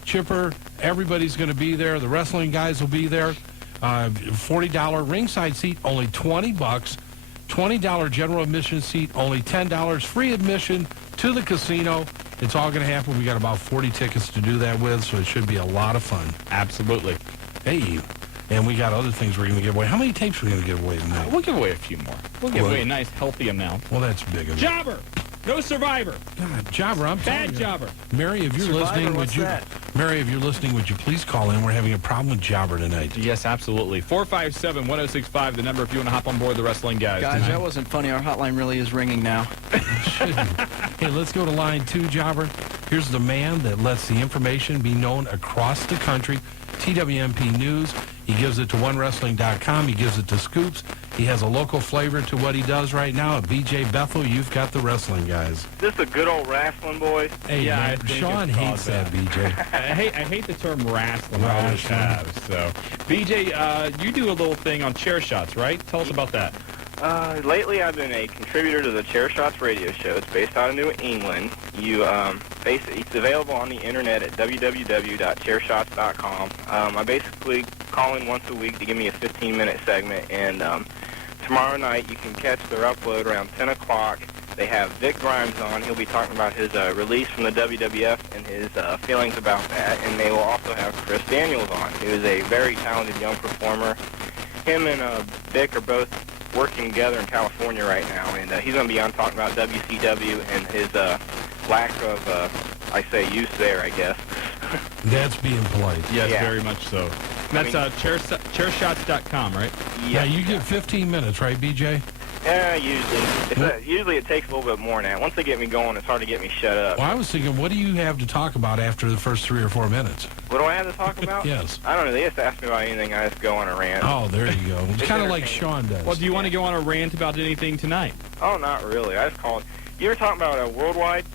Chipper. Everybody's going to be there. The wrestling guys will be there. $40 ringside seat, only $20. $20 general admission seat, only $10. Free admission to the casino. It's all going to happen. We got about 40 tickets to do that with, so it should be a lot of fun. Absolutely. Hey, and we got other things we're going to give away. How many tapes are we going to give away tonight? We'll give away a few more. We'll give away a nice, healthy amount. Well, that's big of it. Jobber! No Survivor. God, Jobber, I'm telling you. Bad Jobber. Mary, if you're listening, Mary, if you're listening, would you please call in? We're having a problem with Jobber tonight. Yes, absolutely. 457-1065, the number if you want to hop on board the wrestling guys. Guys, that wasn't funny. Our hotline really is ringing now. Hey, let's go to line 2, Jobber. Here's the man that lets the information be known across the country. TWMP News. He gives it to OneWrestling.com. He gives it to Scoops. He has a local flavor to what he does right now. At BJ Bethel, you've got the wrestling guys. This a good old wrestling, boys? Hey, yeah, man, Shawn hates that, BJ. I hate the term wrestling. I always have. So, BJ, you do a little thing on Chair Shots, right? Tell us about that. Lately, I've been a contributor to the Chair Shots radio show. It's based out of New England. It's available on the internet at www.chairshots.com. I basically call in once a week to give me a 15-minute segment, and tomorrow night you can catch their upload around 10 o'clock. They have Vic Grimes on. He'll be talking about his release from the WWF and his feelings about that, and they will also have Chris Daniels on, who is a very talented young performer. Him and Vic are both working together in California right now, and he's going to be on talking about WCW and his lack of, use there, I guess. That's being polite. Yes, very much so. That's chairshots.com, right? Yeah, you get 15 minutes, right, BJ? Yeah, usually. Usually it takes a little bit more than that. Once they get me going, it's hard to get me shut up. Well, I was thinking, what do you have to talk about after the first 3 or 4 minutes? What do I have to talk about? Yes. I don't know. They just ask me about anything. I just go on a rant. Oh, there you go. It's kind of like Shawn does. Well, do you want to go on a rant about anything tonight? Oh, not really. I just called. You ever talking about a worldwide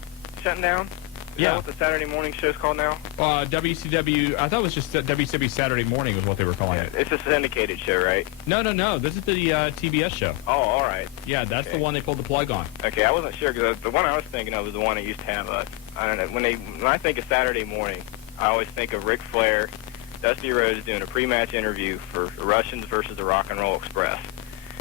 shutting down? Is that what the Saturday morning show's called now? WCW, I thought it was just WCW Saturday morning was what they were calling it. It's a syndicated show, right? No. This is the TBS show. Oh, all right. Yeah, that's the one they pulled the plug on. Okay, I wasn't sure, because the one I was thinking of was the one that used to have, I don't know, when I think of Saturday morning, I always think of Ric Flair Dusty Rhodes doing a pre-match interview for the Russians versus the Rock and Roll Express.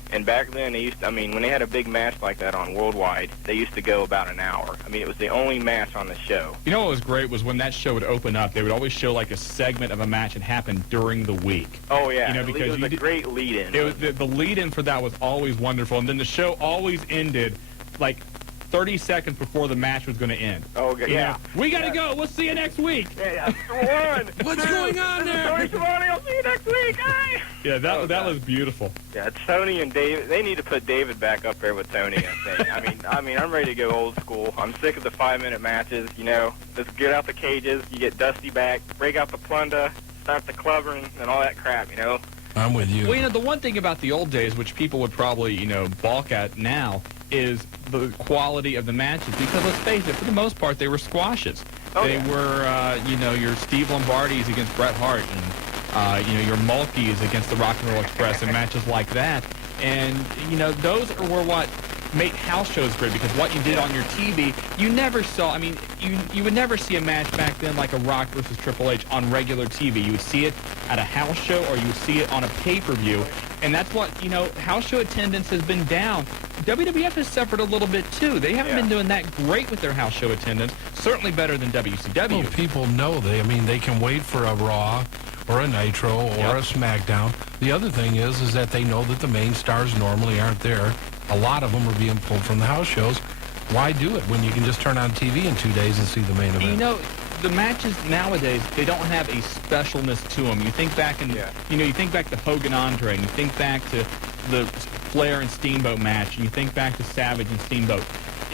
And back then, when they had a big match like that on Worldwide, they used to go about an hour. I mean, it was the only match on the show. You know what was great was when that show would open up, they would always show like a segment of a match that happened during the week. Oh, yeah. You know, because it was a great lead-in. It was, the lead-in for that was always wonderful. And then the show always ended like 30 seconds before the match was going to end. Oh, okay. You know, we got to go. We'll see you next week. Yeah. One. What's going on there? Sorry, Shivani. I'll see you next week. Hey. Yeah, that was beautiful. Yeah, Tony and David, they need to put David back up there with Tony, I think. I mean, I'm ready to go old school. I'm sick of the 5-minute matches, you know. Let's get out the cages, you get Dusty back, break out the plunder, start the clubbering, and all that crap, you know. I'm with you. Well, you know, the one thing about the old days, which people would probably, you know, balk at now, is the quality of the matches. Because let's face it, for the most part, they were squashes. They were, you know, your Steve Lombardis against Bret Hart, and you know, your Mulkeys against the Rock and Roll Express, and matches like that. And you know, those were what make house shows great, because what you did on your TV, you never saw. I mean, you would never see a match back then like a Rock versus Triple H on regular TV. You would see it at a house show, or you would see it on a pay-per-view. And that's what, you know, house show attendance has been down. WWF has suffered a little bit, too. They haven't been doing that great with their house show attendance. Certainly better than WCW. Well, people know they can wait for a Raw or a Nitro or a SmackDown. The other thing is that they know that the main stars normally aren't there. A lot of them are being pulled from the house shows. Why do it when you can just turn on TV in 2 days and see the main event? You know, the matches nowadays, they don't have a specialness to them. You think back you think back to Hogan Andre, and you think back to the Flair and Steamboat match, and you think back to Savage and Steamboat.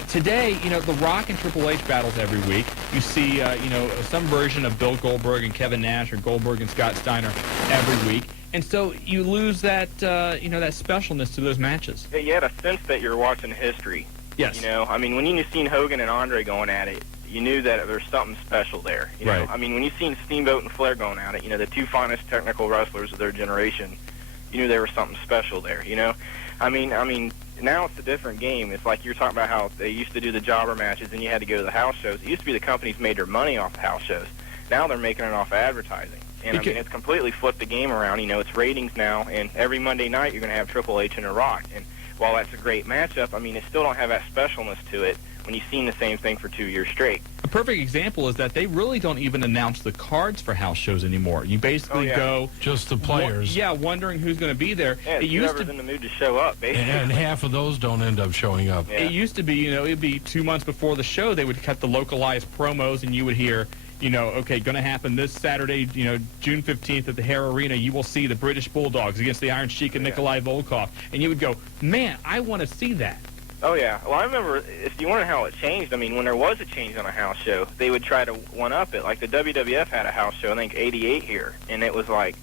Today, you know, the Rock and Triple H battles every week. You see, you know, some version of Bill Goldberg and Kevin Nash, or Goldberg and Scott Steiner every week. And so you lose that, you know, that specialness to those matches. Yeah, you had a sense that you're watching history. Yes. You know, I mean, when you seen Hogan and Andre going at it, you knew that there's something special there. You know? I mean, when you seen Steamboat and Flair going at it, you know, the two finest technical wrestlers of their generation, you knew there was something special there, you know? I mean, now it's a different game. It's like you're talking about how they used to do the jobber matches and you had to go to the house shows. It used to be the companies made their money off the house shows. Now they're making it off advertising. And, I mean, it's completely flipped the game around. You know, it's ratings now, and every Monday night you're going to have Triple H and The Rock. And while that's a great matchup, I mean, it still don't have that specialness to it when you've seen the same thing for 2 years straight. A perfect example is that they really don't even announce the cards for house shows anymore. You basically go... Just the players. Wondering who's going to be there. Yeah, whoever's in the mood to show up, basically. And half of those don't end up showing up. It used to be, you know, it'd be 2 months before the show, they would cut the localized promos, and you would hear... You know, okay, going to happen this Saturday, you know, June 15th at the Hare Arena. You will see the British Bulldogs against the Iron Sheik and Nikolai Volkov. And you would go, man, I want to see that. Oh, yeah. Well, I remember, if you wonder how it changed, I mean, when there was a change on a house show, they would try to one-up it. Like the WWF had a house show, I think, 88 here. And it was like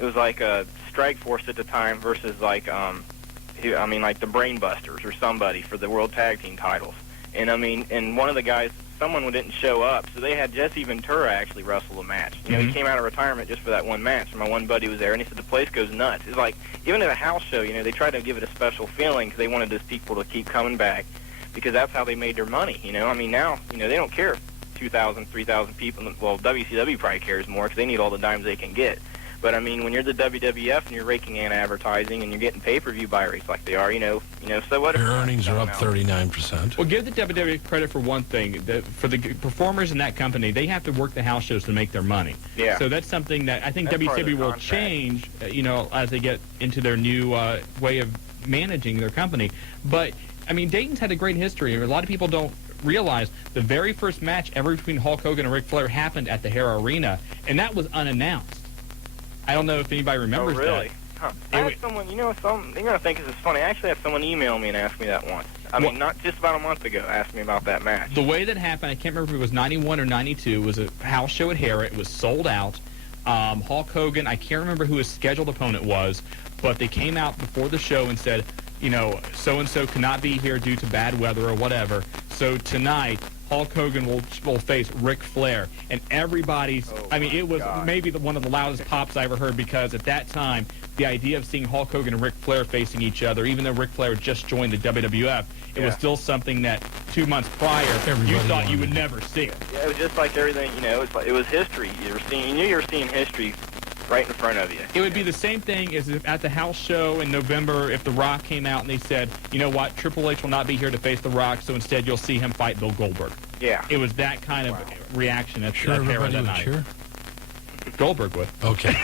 a Strike Force at the time versus like, like the Brain Busters or somebody for the World Tag Team titles. And, I mean, and one of the guys... Someone didn't show up, so they had Jesse Ventura actually wrestle a match. You know, he came out of retirement just for that one match, and my one buddy was there, and he said the place goes nuts. It's like, even at a house show, you know, they try to give it a special feeling because they wanted those people to keep coming back because that's how they made their money, you know. I mean, now, you know, they don't care if 2,000, 3,000 people. Well, WCW probably cares more because they need all the dimes they can get. But, I mean, when you're the WWF and you're raking in advertising and you're getting pay-per-view buy rates like they are, you know, so what? Your earnings are up 39%. Well, give the WWE credit for one thing. For the performers in that company, they have to work the house shows to make their money. Yeah. So that's something that I think WCW will change, you know, as they get into their new way of managing their company. But, I mean, Dayton's had a great history. A lot of people don't realize the very first match ever between Hulk Hogan and Ric Flair happened at the Hare Arena, and that was unannounced. I don't know if anybody remembers that. Oh, really? Huh. I had someone, you know, they're going to think this is funny. I actually had someone email me and ask me that once. I mean, not just about a month ago, asked me about that match. The way that happened, I can't remember if it was 91 or 92, was a house show at Hare. It was sold out. Hulk Hogan, I can't remember who his scheduled opponent was, but they came out before the show and said, you know, so-and-so cannot be here due to bad weather or whatever. So tonight, Hulk Hogan will face Ric Flair. And everybody's, it was maybe one of the loudest pops I ever heard, because at that time, the idea of seeing Hulk Hogan and Ric Flair facing each other, even though Ric Flair just joined the WWF, it was still something that 2 months prior you thought you would never see. Yeah, it was just like everything, it was history. You knew you were seeing history right in front of you. It would be the same thing as if at the house show in November if The Rock came out and they said, you know what, Triple H will not be here to face The Rock, so instead you'll see him fight Bill Goldberg. Yeah. It was that kind of reaction at Sure, that everybody that would night. cheer? Goldberg would. Okay.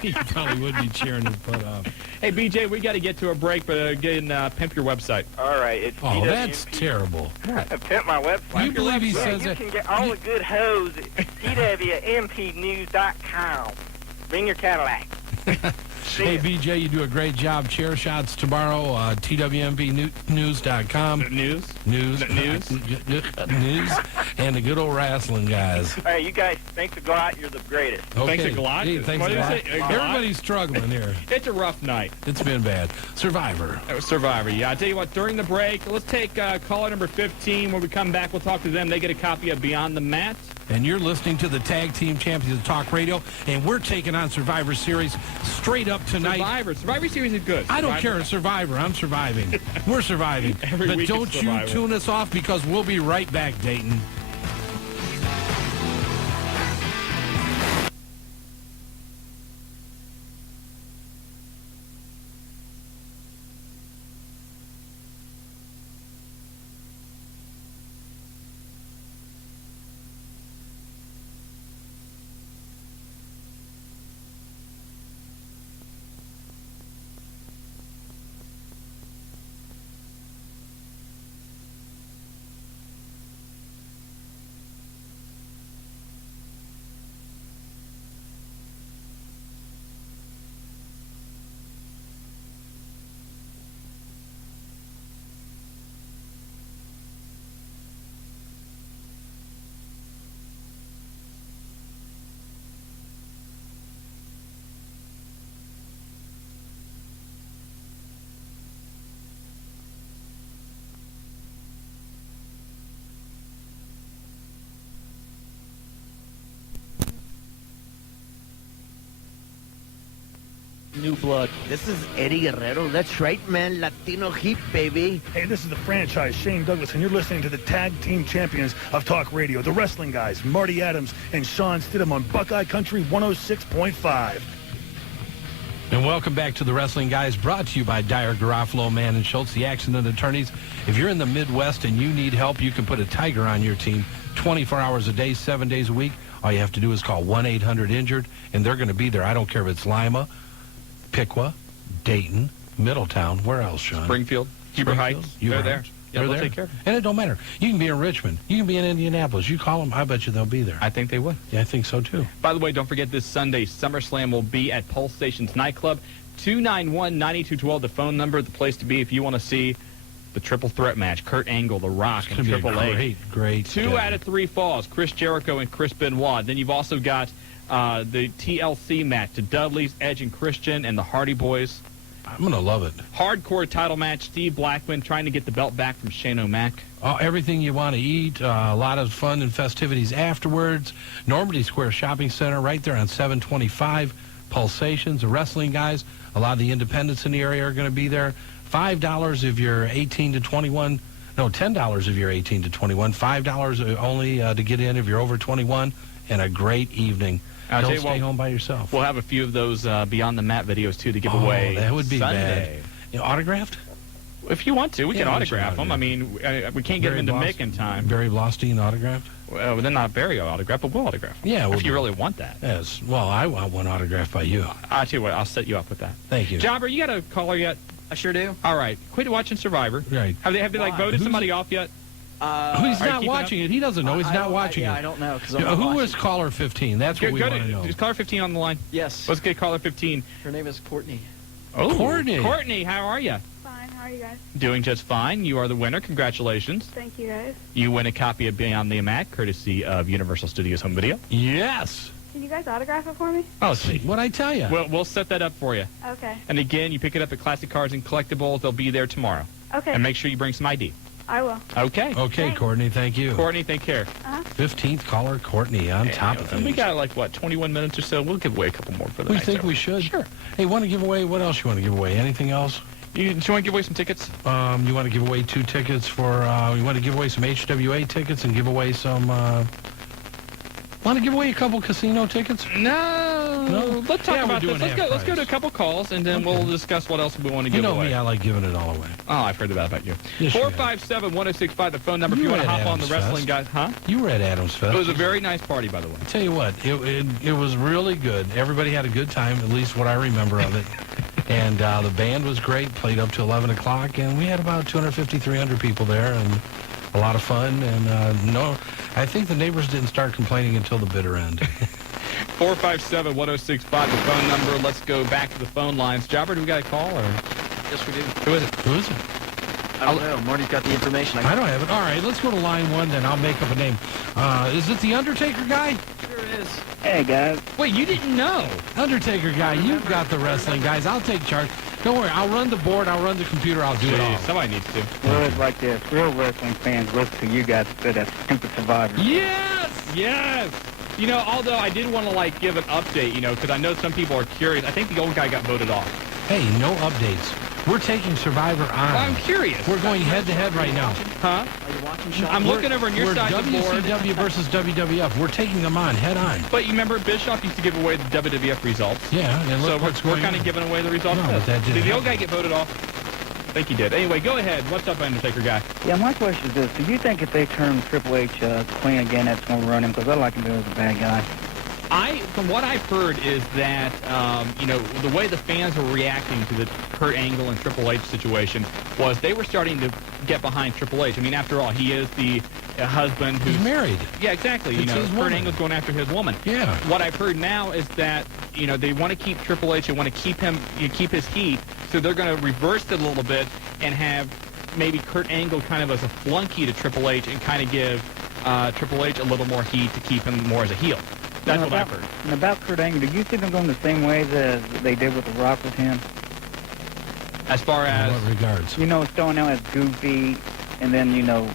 He probably would be cheering to put up. Hey, BJ, we got to get to a break, but again, pimp your website. All right. It's Oh, that's terrible. Pimp my website. You believe he says you that? can get all the good hoes at TWMPnews.com. Bring your Cadillac. Hey, BJ, you do a great job. Chair shots tomorrow, TWMPnews.com. News? News. News. And the good old wrestling guys. All right, you guys, thanks a lot. You're the greatest. Okay. Thanks a lot. Hey, thanks What a did lot. you say? A lot? Everybody's struggling here. It's a rough night. It's been bad. Survivor. Survivor, yeah. I tell you what, during the break, let's take caller number 15. When we come back, we'll talk to them. They get a copy of Beyond the Mat. And you're listening to the Tag Team Champions of Talk Radio, and we're taking on Survivor Series straight up tonight. Survivor Series is good. I don't care. Survivor. I'm surviving. We're surviving. Every But week don't it's you Survivor. tune us off, because we'll be right back, Dayton. New blood. This is Eddie Guerrero. That's right, man. Latino heat, baby. Hey, this is the franchise, Shane Douglas, and you're listening to the Tag Team Champions of Talk Radio, the wrestling guys, Marty Adams and Shawn Stidham on Buckeye Country 106.5. And welcome back to the Wrestling Guys, brought to you by Dyer, Garofalo, Mann, and Schultz, the accident attorneys. If you're in the Midwest and you need help, you can put a Tiger on your team 24 hours a day, 7 days a week. All you have to do is call 1-800-INJURED, and they're going to be there. I don't care if it's Lima, Piqua, Dayton, Middletown, where else, Sean? Springfield, Huber Heights. They're there. Yeah, they'll take care of it. And it don't matter. You can be in Richmond. You can be in Indianapolis. You call them, I bet you they'll be there. I think they would. Yeah, I think so, too. By the way, don't forget this Sunday, SummerSlam will be at Pulse Stations Nightclub. 291-9212, the phone number, the place to be if you want to see the triple threat match. Kurt Angle, The Rock, and Triple H. Great. 2 out of 3 falls, Chris Jericho and Chris Benoit. Then you've also got the TLC match, the Dudleys, Edge and Christian, and the Hardy Boys. I'm going to love it. Hardcore title match, Steve Blackman trying to get the belt back from Shane O'Mac. Everything you want to eat, a lot of fun and festivities afterwards. Normandy Square Shopping Center right there on 725. Pulsations, the wrestling guys, a lot of the independents in the area are going to be there. $5 if you're 18 to 21. No, $10 if you're 18 to 21. $5 only to get in if you're over 21. And a great evening. Don't stay home by yourself. We'll have a few of those Beyond the Mat videos, too, to give away that would be Sunday. bad. Autographed? If you want to, we can we autograph should them. I mean, we can't get them into Mick in time. Barry Blostein autographed? Well, they're not Barry autographed, but we'll autograph. Yeah. If you really want that. Yes. Well, I want one autographed by you. I'll tell you what, I'll set you up with that. Thank you. Jobber, you got a caller yet? I sure do. All right. Quit watching Survivor. Right. Have they voted somebody off yet? He's not watching it. He doesn't know. He's not watching it. I don't know. Who was caller 15? That's what we want to know. Is caller 15 on the line? Yes. Let's get caller 15. Her name is Courtney. Oh, Courtney. Courtney, how are you? Fine. How are you guys? Doing just fine. You are the winner. Congratulations. Thank you, guys. You win a copy of Beyond the Mat, courtesy of Universal Studios Home Video. Yes. Can you guys autograph it for me? Oh, sweet. What'd I tell you? We'll set that up for you. Okay. And again, you pick it up at Classic Cars and Collectibles. They'll be there tomorrow. Okay. And make sure you bring some ID. I will. Okay. Okay, Courtney, thank you. Courtney, take care. 15th caller, Courtney, on top of things. We got, like, what, 21 minutes or so? We'll give away a couple more for the We night, think so. we should. Sure. Hey, want to give away, what else you want to give away? Anything else? Do you want to give away some tickets? You want to give away 2 tickets for, you want to give away some HWA tickets and give away some, want to give away a couple casino tickets? No. Let's talk about this. Let's go to a couple calls, and then we'll discuss what else we want to give away. You know me, I like giving it all away. Oh, I've heard that about you. Yes, 457-1065, the phone number if you want to hop on the wrestling guys. Huh? You were at Adams Fest. It was a very nice party, by the way. I tell you what, it was really good. Everybody had a good time, at least what I remember of it. And the band was great, played up to 11 o'clock, and we had about 250, 300 people there, and a lot of fun. And no, I think the neighbors didn't start complaining until the bitter end. 457-1065, the phone number. Let's go back to the phone lines. Jobber, do we got a call? Or? Yes, we do. Who is it? Who is it? I don't know. Marty's got the information. I don't have it. All right, let's go to line 1, then I'll make up a name. Is it the Undertaker guy? Sure is. Hey, guys. Wait, you didn't know? Undertaker guy, you've got the wrestling guys. I'll take charge. Don't worry, I'll run the board, I'll run the computer, I'll do it all. Somebody needs to. Well, it's like this. Real wrestling fans listen to you guys instead of stupid survivors. Yes. You know, although I did want to, like, give an update, you know, because I know some people are curious. I think the old guy got voted off. Hey, no updates. We're taking Survivor on. Well, I'm curious. We're going head-to-head right now. Huh? Are you watching, Shawn? I'm looking over on your side of the board. WCW versus WWF. We're taking them on, head on. But you remember Bischoff used to give away the WWF results. Yeah, and so look what's we're going kind of on. giving away the results. No, but that didn't Did the happen. old guy get voted off? I think he did. Anyway, go ahead. What's up, Undertaker guy? Yeah, my question is this. Do you think if they turn Triple H clean again, that's going to run him? Because I like him as a bad guy. From what I've heard is that, you know, the way the fans were reacting to the Kurt Angle and Triple H situation was they were starting to get behind Triple H. I mean, after all, he is the husband who's married. Yeah, exactly. It's you know, his Kurt woman. Angle's going after his woman. Yeah. What I've heard now is that, you know, they want to keep Triple H. They want to keep his heat. So they're going to reverse it a little bit and have maybe Kurt Angle kind of as a flunky to Triple H and kind of give Triple H a little more heat to keep him more as a heel. That's what I've heard. And about Kurt Angle, do you see them going the same way as they did with The Rock with him? As far as? In what regards? You know, starting out as goofy and then, you know,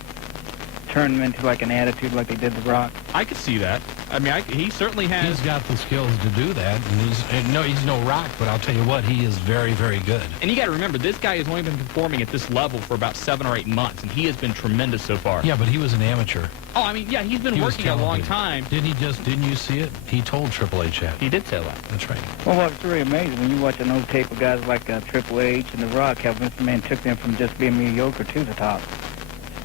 turn him into like an attitude like they did The Rock. I could see that. I mean, he certainly has. He's got the skills to do that. And he's no Rock, but I'll tell you what, he is very, very good. And you got to remember, this guy has only been performing at this level for about 7 or 8 months, and he has been tremendous so far. Yeah, but he was an amateur. Oh, I mean, yeah, he's been working a long time. Didn't you see it? He told Triple H that. He did say that. That's right. Well, what's really amazing when you watch an old tape of guys like Triple H and The Rock, how Vince McMahon took them from just being mediocre to the top.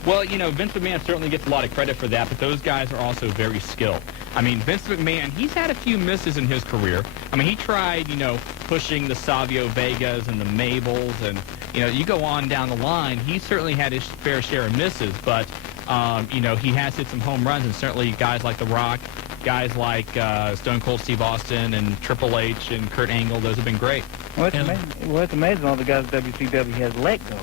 Well, you know, Vince McMahon certainly gets a lot of credit for that, but those guys are also very skilled. I mean, Vince McMahon, he's had a few misses in his career. I mean, he tried, you know, pushing the Savio Vegas and the Mabels, and, you know, you go on down the line, he certainly had his fair share of misses, but, you know, he has hit some home runs, and certainly guys like The Rock, guys like Stone Cold Steve Austin and Triple H and Kurt Angle, those have been great. Well, it's amazing all the guys WCW has let go.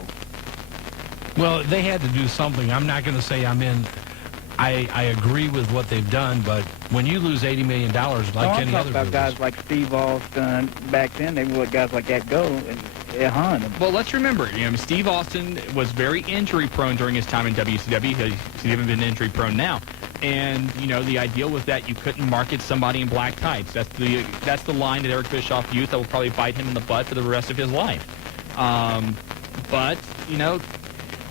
Well, they had to do something. I'm not going to say I agree with what they've done, but when you lose $80 million like any other about guys like Steve Austin. Back then, they would let guys like that go and it harmed them. Well, let's remember, you know, Steve Austin was very injury-prone during his time in WCW. He's even been injury-prone now. And, you know, the idea was that you couldn't market somebody in black tights. That's the line that Eric Bischoff used that will probably bite him in the butt for the rest of his life. But, you know,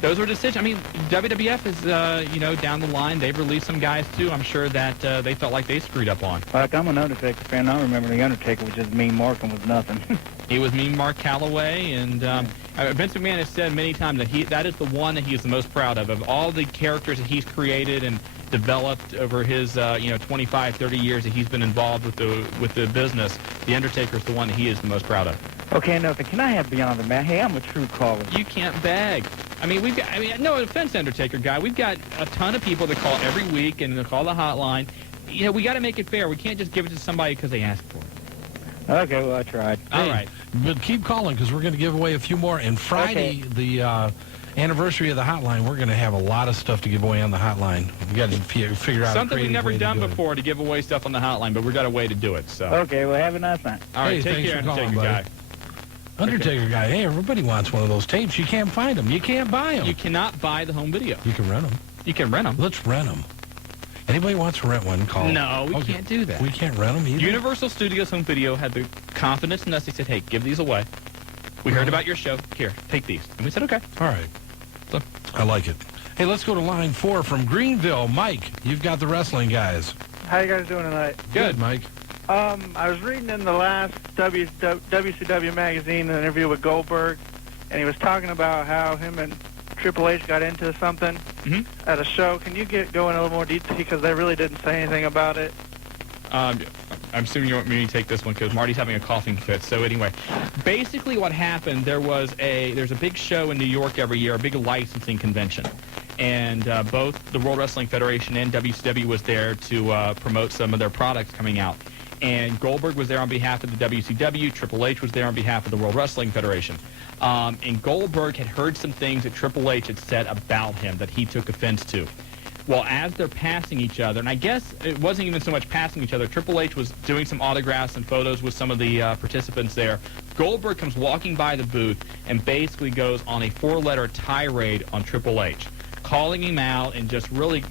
those were decisions. I mean, WWF is, you know, down the line. They've released some guys, too. I'm sure that they felt like they screwed up on. Like, I'm an Undertaker fan. I remember The Undertaker was just mean Mark and was nothing. He was mean Mark Calloway, and Vince McMahon has said many times that that is the one that he is the most proud of. Of all the characters that he's created and developed over his, you know, 25, 30 years that he's been involved with the business, The Undertaker is the one that he is the most proud of. Okay, now, can I have Beyond the Mat? Hey, I'm a true caller. You can't beg. I mean, no offense, Undertaker guy. We've got a ton of people that call every week and they call the hotline. You know, we got to make it fair. We can't just give it to somebody because they asked for it. Okay, well, I tried. All right. But keep calling because we're going to give away a few more. And Friday, the anniversary of the hotline, we're going to have a lot of stuff to give away on the hotline. We got to figure out something we've never done to before to give away stuff on the hotline, but we got a way to do it. So. Okay, well, have a nice night. All right, take care, Undertaker guy. Okay, well, have a nice night. All right, take care, Undertaker guy. All right, take care, Undertaker guy. Okay, well, have a nice night. All right, take care, Undertaker guy. Undertaker guy, hey, everybody wants one of those tapes. You can't find them. You can't buy them. You cannot buy the home video. You can rent them. You can rent them. Let's rent them. Anybody wants to rent one, call. No, we can't do that. We can't rent them either. Universal Studios Home Video had the confidence in us. They said, hey, give these away. We heard about your show. Here, take these. And we said, okay. All right. So, I like it. Hey, let's go to line 4 from Greenville. Mike, you've got the wrestling guys. How you guys doing tonight? Good, Mike. I was reading in the last WCW magazine an interview with Goldberg, and he was talking about how him and Triple H got into something at a show. Can you go in a little more detail, because they really didn't say anything about it? I'm assuming you want me to take this one because Marty's having a coughing fit. So anyway, basically what happened, there's a big show in New York every year, a big licensing convention. And both the World Wrestling Federation and WCW was there to promote some of their products coming out. And Goldberg was there on behalf of the WCW. Triple H was there on behalf of the World Wrestling Federation. And Goldberg had heard some things that Triple H had said about him that he took offense to. Well, as they're passing each other, and I guess it wasn't even so much passing each other, Triple H was doing some autographs and photos with some of the participants there. Goldberg comes walking by the booth and basically goes on a 4-letter tirade on Triple H, calling him out and just really,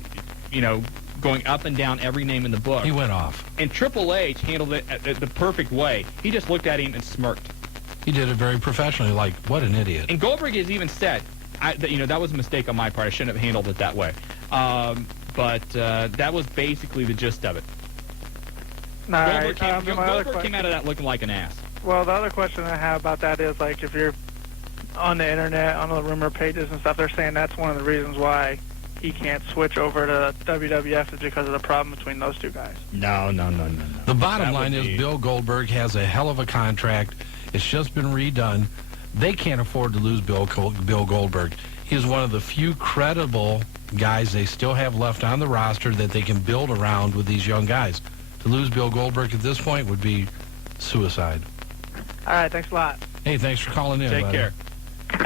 going up and down every name in the book. He went off. And Triple H handled it the perfect way. He just looked at him and smirked. He did it very professionally, like, what an idiot. And Goldberg has even said, that was a mistake on my part. I shouldn't have handled it that way. But that was basically the gist of it. Goldberg came out of that looking like an ass. Well, the other question I have about that is, like, if you're on the internet, on the rumor pages and stuff, they're saying that's one of the reasons why he can't switch over to WWF is because of the problem between those two guys. No. The bottom line is Bill Goldberg has a hell of a contract. It's just been redone. They can't afford to lose Bill Goldberg. He's one of the few credible guys they still have left on the roster that they can build around with these young guys. To lose Bill Goldberg at this point would be suicide. All right, thanks a lot. Hey, thanks for calling in. Take care.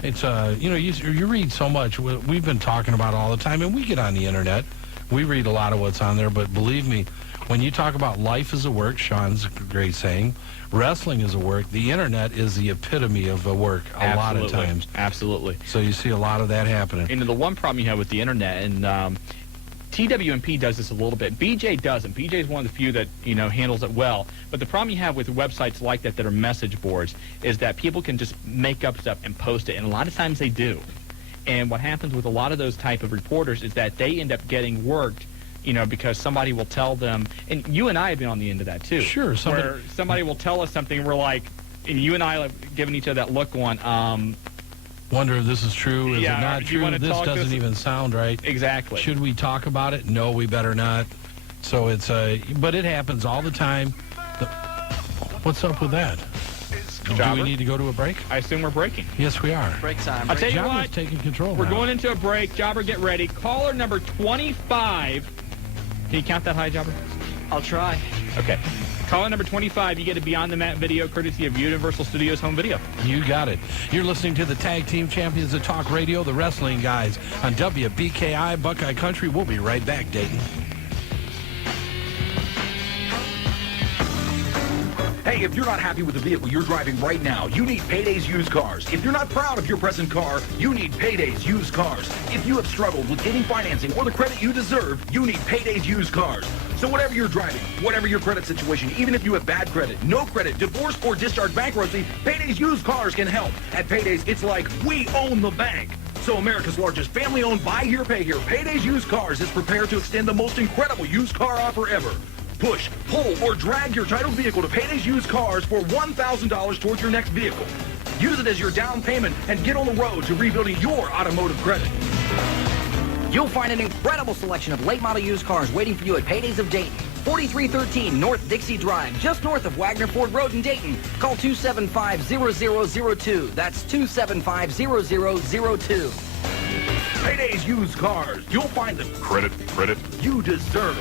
It's, you read so much. We've been talking about it all the time, and we get on the internet. We read a lot of what's on there, but believe me, when you talk about life is a work, Shawn's a great saying, wrestling is a work, the internet is the epitome of a work a lot of times. Absolutely. So you see a lot of that happening. And the one problem you have with the internet, and TWMP does this a little bit. BJ doesn't. BJ is one of the few that, handles it well. But the problem you have with websites like that are message boards is that people can just make up stuff and post it, and a lot of times they do. And what happens with a lot of those type of reporters is that they end up getting worked, because somebody will tell them, and you and I have been on the end of that too. Sure. Where somebody will tell us something, and we're like, and you and I are giving each other that look going, wonder if this is true. Is it not true? This doesn't even sound right. Exactly. Should we talk about it? No, we better not. So it's but it happens all the time. What's up with that? Do we need to go to a break? I assume we're breaking. Yes, we are. Break time. I'll tell you Jobber's what. taking control We're now. going into a break. Jobber, get ready. Caller number 25. Can you count that high, Jobber? I'll try. Okay. Caller number 25, you get a Beyond the Mat video courtesy of Universal Studios Home Video. You got it. You're listening to the Tag Team Champions of Talk Radio, the Wrestling Guys, on WBKI Buckeye Country. We'll be right back, Dayton. Hey, if you're not happy with the vehicle you're driving right now, you need Payday's Used Cars. If you're not proud of your present car, you need Payday's Used Cars. If you have struggled with getting financing or the credit you deserve, you need Payday's Used Cars. So whatever you're driving, whatever your credit situation, even if you have bad credit, no credit, divorce, or discharge bankruptcy, Payday's Used Cars can help. At Payday's, it's like we own the bank. So America's largest family-owned buy here, pay here, Payday's Used Cars is prepared to extend the most incredible used car offer ever. Push, pull, or drag your titled vehicle to Payday's Used Cars for $1,000 towards your next vehicle. Use it as your down payment and get on the road to rebuilding your automotive credit. You'll find an incredible selection of late model used cars waiting for you at Payday's of Dayton. 4313 North Dixie Drive, just north of Wagner Ford Road in Dayton. Call 275-0002. That's 275-0002. Payday's Used Cars. You'll find the credit you deserve.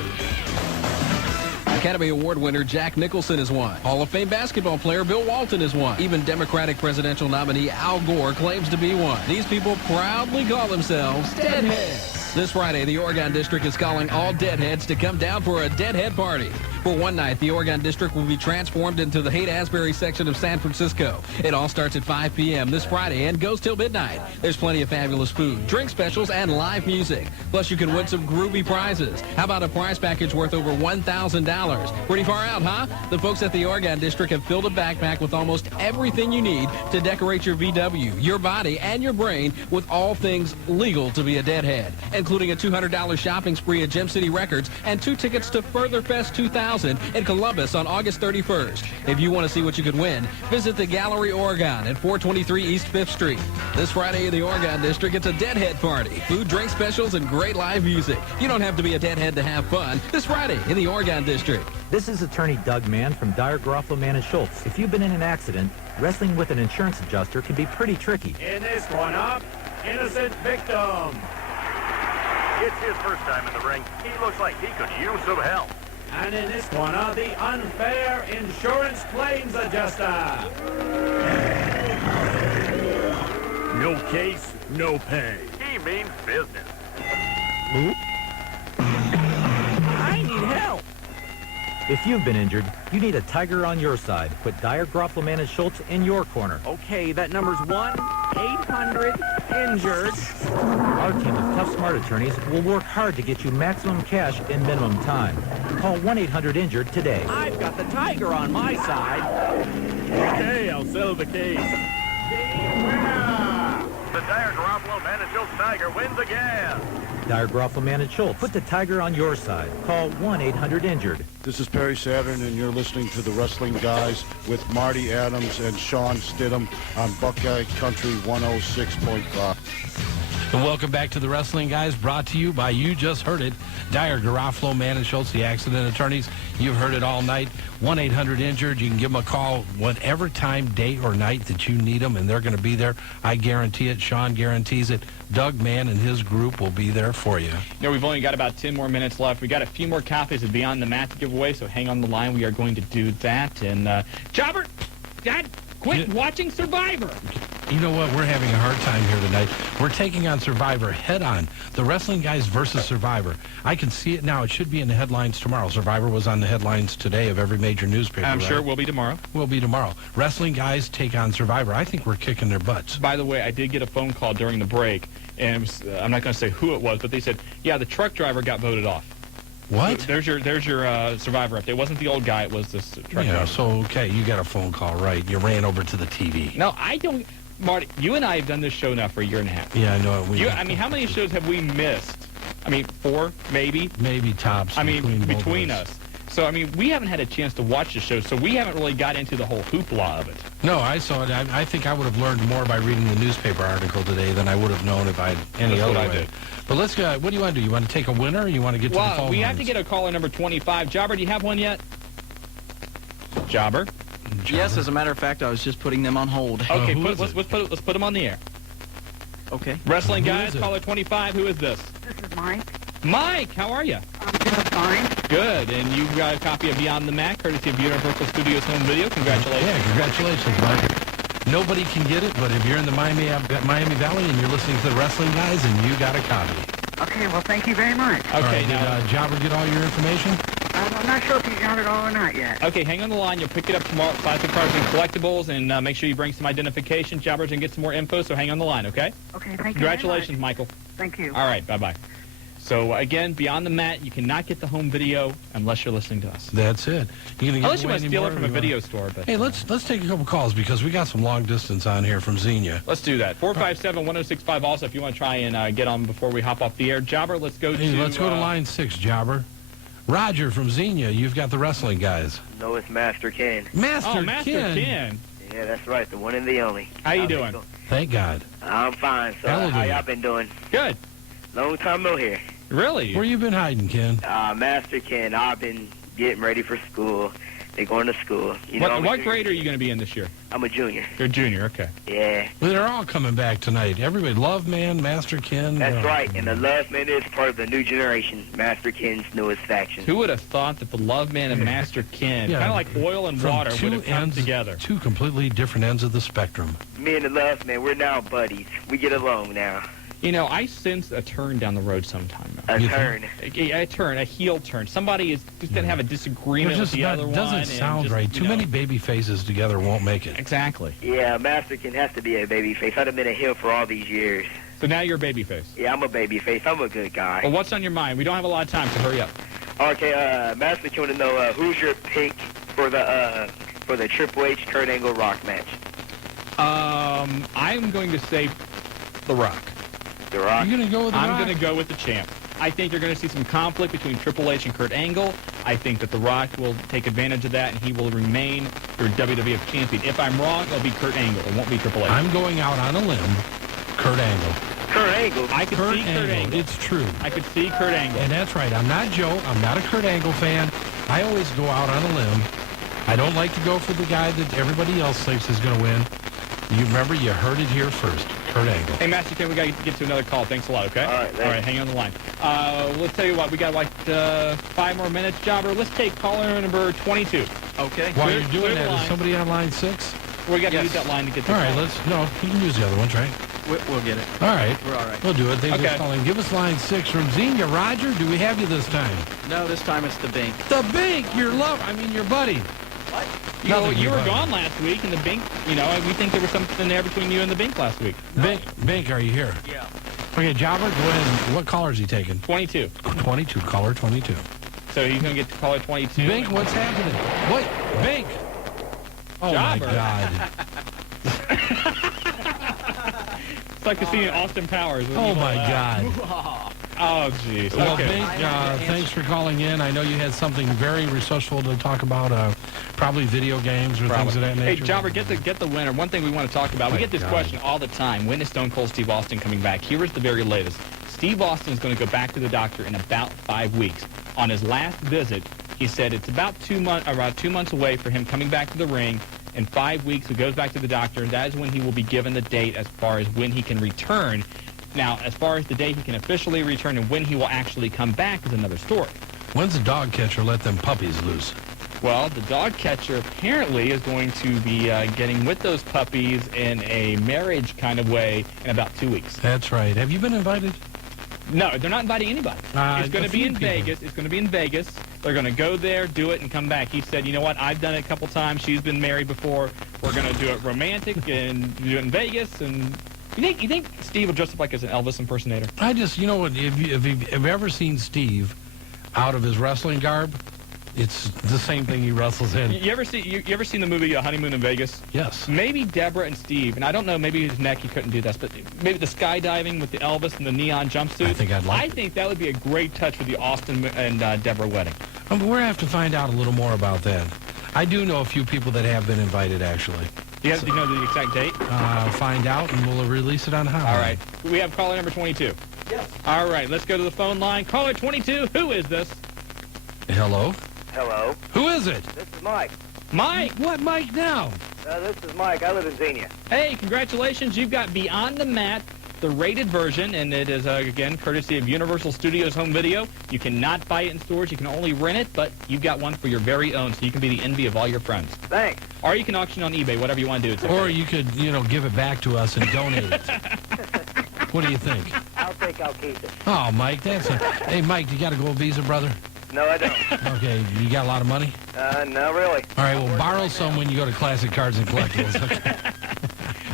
Academy Award winner Jack Nicholson is one. Hall of Fame basketball player Bill Walton is one. Even Democratic presidential nominee Al Gore claims to be one. These people proudly call themselves Deadheads. This Friday, the Oregon District is calling all Deadheads to come down for a Deadhead party. For one night, the Oregon District will be transformed into the Haight-Ashbury section of San Francisco. It all starts at 5 p.m. this Friday and goes till midnight. There's plenty of fabulous food, drink specials, and live music. Plus, you can win some groovy prizes. How about a prize package worth over $1,000? Pretty far out, huh? The folks at the Oregon District have filled a backpack with almost everything you need to decorate your VW, your body, and your brain with all things legal to be a deadhead, including a $200 shopping spree at Gem City Records and 2 tickets to Further Fest 2000 in Columbus on August 31st. If you want to see what you could win, visit the Gallery Oregon at 423 East 5th Street. This Friday in the Oregon District, it's a deadhead party. Food, drink specials, and great live music. You don't have to be a deadhead to have fun. This Friday in the Oregon District. This is attorney Doug Mann from Dyer, Garofalo, Mann & Schultz. If you've been in an accident, wrestling with an insurance adjuster can be pretty tricky. In this one up, innocent victim. It's his first time in the ring. He looks like he could use some help. And in this one up, the unfair insurance claims adjuster. No case, no pay. He means business. I need help. If you've been injured, you need a tiger on your side. Put Dyer, Garofalo, Mann & Schultz in your corner. Okay, that number's 1-800-INJURED. Our team of tough, smart attorneys will work hard to get you maximum cash in minimum time. Call 1-800-INJURED today. I've got the tiger on my side. Okay, I'll settle the case. The Dyer, Garofalo, Mann & Schultz Tiger wins again. Dyer, Garofalo, Mann & Schultz. Put the tiger on your side. Call 1-800-INJURED. This is Perry Saturn, and you're listening to The Wrestling Guys with Marty Adams and Shawn Stidham on Buckeye Country 106.5. And welcome back to The Wrestling Guys, brought to you by, you just heard it, Dyer, Garofalo, Mann & Schultz, the accident attorneys. You've heard it all night. 1-800-INJURED. You can give them a call whatever time, day or night that you need them, and they're going to be there. I guarantee it. Shawn guarantees it. Doug Mann and his group will be there for you. We've only got about 10 more minutes left. We got a few more copies of Beyond the Mat to give away, so hang on the line. We are going to do that. And, Jobber, Dad, quit watching Survivor. You know what? We're having a hard time here tonight. We're taking on Survivor head on. The Wrestling Guys versus Survivor. I can see it now. It should be in the headlines tomorrow. Survivor was on the headlines today of every major newspaper. I'm sure it will be tomorrow. Will be tomorrow. Wrestling Guys take on Survivor. I think we're kicking their butts. By the way, I did get a phone call during the break, and it was, I'm not going to say who it was, but they said, yeah, the truck driver got voted off. What? There's your Survivor update. It wasn't the old guy. It was this truck driver. So, okay, you got a phone call, right? You ran over to the TV. No, I don't. Marty, you and I have done this show now for a year and a half. Yeah, I know it. I mean, how many shows have we missed? I mean, 4, maybe? Maybe tops. I mean, between us. So, I mean, we haven't had a chance to watch the show, so we haven't really got into the whole hoopla of it. No, I saw it. I think I would have learned more by reading the newspaper article today than I would have known if I had any other way. I did. But let's go. What do you want to do? You want to take a winner, or you want to get to the phone lines? We have to get a caller number 25. Jobber, do you have one yet? Jobber? Yes, as a matter of fact, I was just putting them on hold. Okay, let's put them on the air. Okay. Wrestling Guys, caller 25. Who is this? This is Mike. Mike, how are you? I'm doing fine. Good, and you got a copy of Beyond the Mat, courtesy of Universal Studios Home Video. Congratulations. Yeah, congratulations, Mike. Nobody can get it, but if you're in the Miami Valley and you're listening to the Wrestling Guys, and you got a copy. Okay, well, thank you very much. Okay, now, did Jobber get all your information? I'm not sure if he's got it all or not yet. Okay, hang on the line. You'll pick it up tomorrow at Classic Cars and Collectibles, and make sure you bring some identification, Jobbers, and get some more info, so hang on the line, okay? Okay, thank you. Congratulations, Michael. Thank you. All right, bye-bye. So, again, Beyond the Mat, you cannot get the home video unless you're listening to us. That's it. Unless you want to steal it from a video store. But, hey, let's take a couple calls because we got some long distance on here from Xenia. Let's do that. 457-1065 also if you want to try and get on before we hop off the air. Jobber, let's go let's go to line 6, Jobber. Roger from Xenia, you've got the Wrestling Guys. No, it's Master Ken. Master Ken. Yeah, that's right, the one and the only. How you doing? Thank God. I'm fine. So how y'all been doing? Good. Long time no here. Really? Where you been hiding, Ken? Master Ken, I've been getting ready for school. They're going to school. What grade are you going to be in this year? I'm a junior. You're a junior, okay. Yeah. Well, they're all coming back tonight. Everybody, Love Man, Master Ken. That's right, and the Love Man is part of the new generation, Master Ken's newest faction. Who would have thought that the Love Man and Master Ken, kind of like oil and water, would have come together? Two completely different ends of the spectrum. Me and the Love Man, we're now buddies. We get along now. You know, I sense a turn down the road sometime. A turn. A turn, a heel turn. Somebody is just going to have a disagreement with the other one. Doesn't sound right. Too many baby faces together won't make it. Exactly. Yeah, Masterkin has to be a baby face. I'd have been a heel for all these years. So now you're a baby face. Yeah, I'm a baby face. I'm a good guy. Well, what's on your mind? We don't have a lot of time, so hurry up. Okay, Masterkin, you want to know who's your pick for the Triple H Kurt Angle Rock match? I'm going to say The Rock. The Rock? You're going to go with The Rock? I'm going to go with the champ. I think you're going to see some conflict between Triple H and Kurt Angle. I think that The Rock will take advantage of that, and he will remain your WWF champion. If I'm wrong, it'll be Kurt Angle. It won't be Triple H. I'm going out on a limb. Kurt Angle. Kurt Angle? I could see Kurt Angle. It's true. I could see Kurt Angle. And that's right. I'm not Joe. I'm not a Kurt Angle fan. I always go out on a limb. I don't like to go for the guy that everybody else thinks is going to win. You remember, you heard it here first. Kurt Angle. Hey, Master Ken, we got to get to another call. Thanks a lot, okay? All right, hang on the line. Let's tell you what, we got like 5 more minutes, Jobber. Let's take caller number 22. Okay. While you're doing that, is somebody on line 6? We got to use that line to get to All right, you can use the other ones, right? We'll get it. All right. We're all right. We'll do it. Thanks for calling. Give us line 6 from Xenia. Roger, do we have you this time? No, this time it's the Bink. The Bink, your buddy. What? You were gone last week, and the Bink, we think there was something there between you and the Bink last week. Bink, are you here? Yeah. Okay, Jobber, go ahead. What caller is he taking? 22. 22, caller 22. So he's going to get to caller 22. Bink, what's happening? What? Bink! Oh, Jobber. my God. It's like seeing Austin Powers. Oh, my God. Oh, jeez. Well, Okay. Bink, thanks for calling in. I know you had something very resourceful to talk about, probably video games or things of that nature. Hey, Jobber, get the winner. One thing we want to talk about. We get this question all the time. When is Stone Cold Steve Austin coming back? Here is the very latest. Steve Austin is going to go back to the doctor in about 5 weeks. On his last visit, he said it's about 2 months away for him coming back to the ring. In 5 weeks, he goes back to the doctor, and that is when he will be given the date as far as when he can return. Now, as far as the day he can officially return and when he will actually come back is another story. When's the dog catcher let them puppies loose? Well, the dog catcher apparently is going to be getting with those puppies in a marriage kind of way in about 2 weeks. That's right. Have you been invited? No, they're not inviting anybody. It's going to be in Vegas. It's going to be in Vegas. They're going to go there, do it, and come back. He said, you know what, I've done it a couple times. She's been married before. We're going to do it romantic and do it in Vegas. And you think Steve will dress up like as an Elvis impersonator? I just, if you've ever seen Steve out of his wrestling garb, it's the same thing he wrestles in. You ever seen the movie Honeymoon in Vegas? Yes. Maybe Deborah and Steve, and I don't know, maybe his neck he couldn't do this, but maybe the skydiving with the Elvis and the neon jumpsuit. I think that would be a great touch for the Austin and Deborah wedding. We're going to have to find out a little more about that. I do know a few people that have been invited, actually. Do you know the exact date? Find out, and we'll release it on Hotline. All right. We have caller number 22. Yes. All right, let's go to the phone line. Caller 22, who is this? Hello? Hello. Who is it? This is Mike. Mike? What Mike now? This is Mike. I live in Xenia. Hey, congratulations. You've got Beyond the Mat, the rated version, and it is, again, courtesy of Universal Studios Home Video. You cannot buy it in stores. You can only rent it, but you've got one for your very own, so you can be the envy of all your friends. Thanks. Or you can auction on eBay, whatever you want to do. It's okay. Or you could, give it back to us and donate it. What do you think? I'll keep it. Oh, Mike, Hey, Mike, you got a gold Visa, brother? No, I don't. Okay, you got a lot of money? No, really. All right, well, borrow some when you go to Classic Cards and Collectibles. Okay.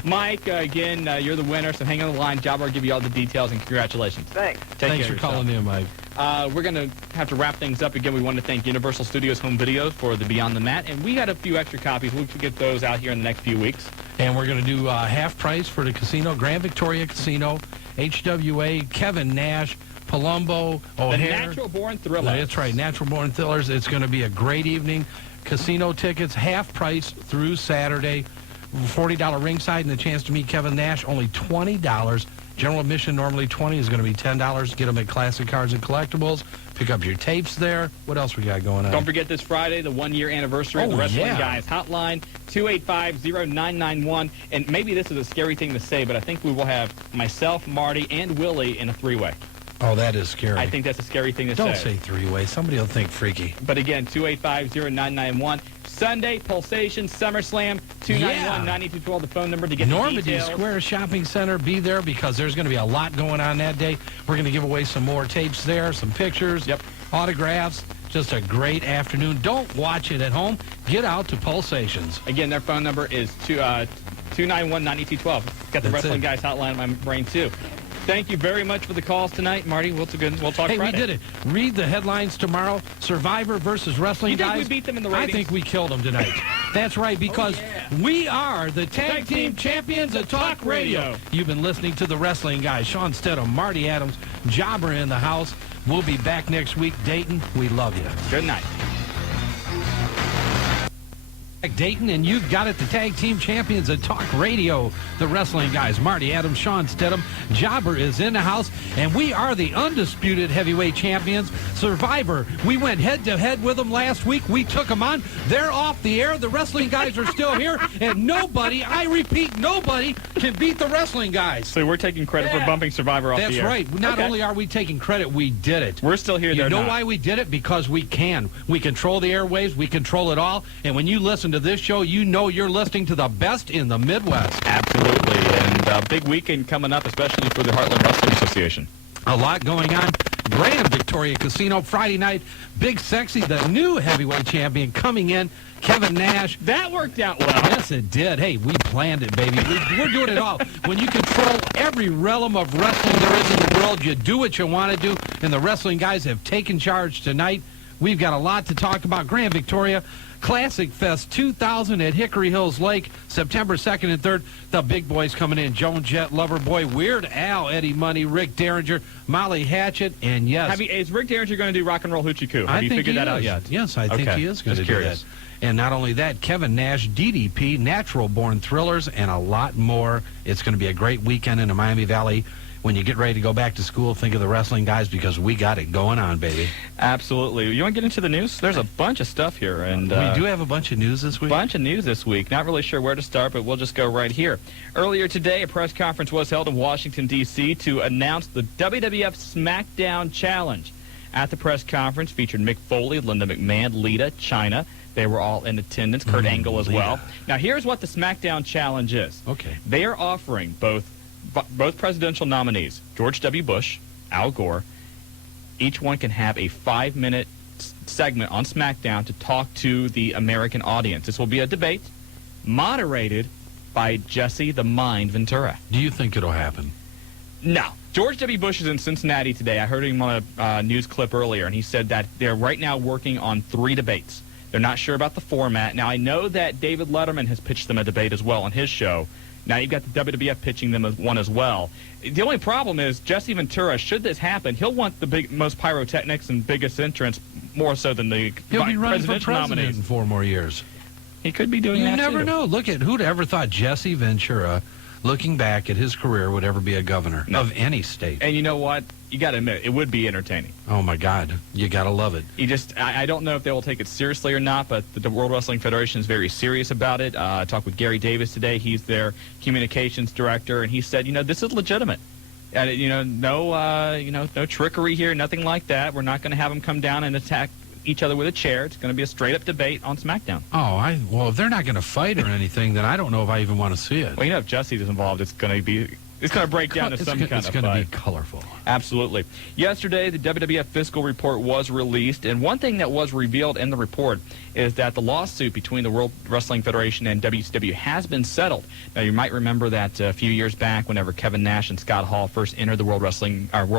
Mike, again, you're the winner, so hang on the line. Jobber will give you all the details, and congratulations. Thanks. Thanks for calling in, Mike. We're going to have to wrap things up. Again, we want to thank Universal Studios Home Video for the Beyond the Mat, and we got a few extra copies. We'll get those out here in the next few weeks. And we're going to do half price for the casino, Grand Victoria Casino, HWA, Kevin Nash, Palumbo, O'Hare. The Natural Born Thrillers. That's right, Natural Born Thrillers. It's going to be a great evening. Casino tickets, half price through Saturday. $40 ringside and the chance to meet Kevin Nash, only $20. General admission, normally $20, is going to be $10. Get them at Classic Cards and Collectibles. Pick up your tapes there. What else we got going on? Don't forget this Friday, the 1-year anniversary of the Wrestling Guys Hotline, 285-0991. And maybe this is a scary thing to say, but I think we will have myself, Marty, and Willie in a three-way. Oh, that is scary. I think that's a scary thing to say. Don't say three-way. Somebody will think freaky. But again, 285-0991. Sunday, Pulsation, SummerSlam, 291-9212, the phone number to get the Normandy details. Square Shopping Center. Be there because there's going to be a lot going on that day. We're going to give away some more tapes there, some pictures, autographs. Just a great afternoon. Don't watch it at home. Get out to Pulsations. Again, their phone number is 291-9212. Got the Wrestling Guys hotline in my brain, too. Thank you very much for the calls tonight, Marty. We'll talk Friday. We did it. Read the headlines tomorrow. Survivor versus Wrestling Guys. You think we beat them in the ratings? I think we killed them tonight. That's right, because we are the Tag Team Champions of Talk Radio. You've been listening to the Wrestling Guys. Shawn Stidham, Marty Adams, Jobber in the house. We'll be back next week. Dayton, we love you. Good night. Dayton, and you've got it, the Tag Team Champions of Talk Radio, the Wrestling Guys. Marty Adams, Shawn Stidham, Jobber is in the house, and we are the undisputed heavyweight champions. Survivor, we went head-to-head with them last week. We took them on. They're off the air. The Wrestling Guys are still here, and nobody, I repeat, nobody can beat the Wrestling Guys. So we're taking credit for bumping Survivor off the air. That's right. Not only are we taking credit, we did it. We're still here. You know why we did it? Because we can. We control the airwaves. We control it all. And when you listen to this show, you know you're listening to the best in the Midwest. Absolutely. And a big weekend coming up, especially for the Heartland Wrestling Association. A lot going on. Grand Victoria Casino Friday night. Big Sexy, the new heavyweight champion, coming in. Kevin Nash. That worked out well. Yes, it did. Hey, we planned it, baby. We're doing it all. When you control every realm of wrestling there is in the world, you do what you want to do, and the Wrestling Guys have taken charge tonight. We've got a lot to talk about. Grand Victoria Classic Fest 2000 at Hickory Hills Lake, September 2nd and 3rd. The big boys coming in. Joan Jett, Loverboy, Weird Al, Eddie Money, Rick Derringer, Molly Hatchet, and yes. Is Rick Derringer going to do Rock and Roll Hoochie Coo? Have you figured that out yet? Yes, I think he is going to do that. And not only that, Kevin Nash, DDP, Natural Born Thrillers, and a lot more. It's going to be a great weekend in the Miami Valley. When you get ready to go back to school, think of the Wrestling Guys because we got it going on, baby. Absolutely. You want to get into the news? There's a bunch of stuff here. And we do have a bunch of news this week. Bunch of news this week. Not really sure where to start, but we'll just go right here. Earlier today, a press conference was held in Washington, D.C. to announce the WWF SmackDown Challenge. At the press conference, featured Mick Foley, Linda McMahon, Lita, Chyna. They were all in attendance. Kurt Angle as well. Now, here's what the SmackDown Challenge is. Okay. They are offering both presidential nominees, George W. Bush, Al Gore. Each one can have a 5-minute segment on SmackDown to talk to the American audience. This will be a debate moderated by Jesse the Mind Ventura. Do you think it'll happen? No. George W. Bush is in Cincinnati today. I heard him on a news clip earlier, and he said that they're right now working on 3 debates. They're not sure about the format. Now, I know that David Letterman has pitched them a debate as well on his show. Now you've got the WWF pitching them one as well. The only problem is Jesse Ventura, should this happen, he'll want the most pyrotechnics and biggest entrance more so than the He'll be running for president nominees. in 4 more years. He could be doing that, You never too. know. Look at who'd ever thought Jesse Ventura, looking back at his career, would ever be a governor of any state. And you know what? You got to admit, it would be entertaining. Oh, my God. You got to love it. I don't know if they will take it seriously or not, but the World Wrestling Federation is very serious about it. I talked with Gary Davis today. He's their communications director, and he said, this is legitimate. And, no trickery here, nothing like that. We're not going to have them come down and attack each other with a chair. It's going to be a straight-up debate on SmackDown. Oh, well, if they're not going to fight or anything, then I don't know if I even want to see it. Well, if Jesse is involved, it's going to break down to some kind of fight. It's going to be colorful. Absolutely. Yesterday, the WWF fiscal report was released, and one thing that was revealed in the report is that the lawsuit between the World Wrestling Federation and WCW has been settled. Now, you might remember that a few years back, whenever Kevin Nash and Scott Hall first entered the World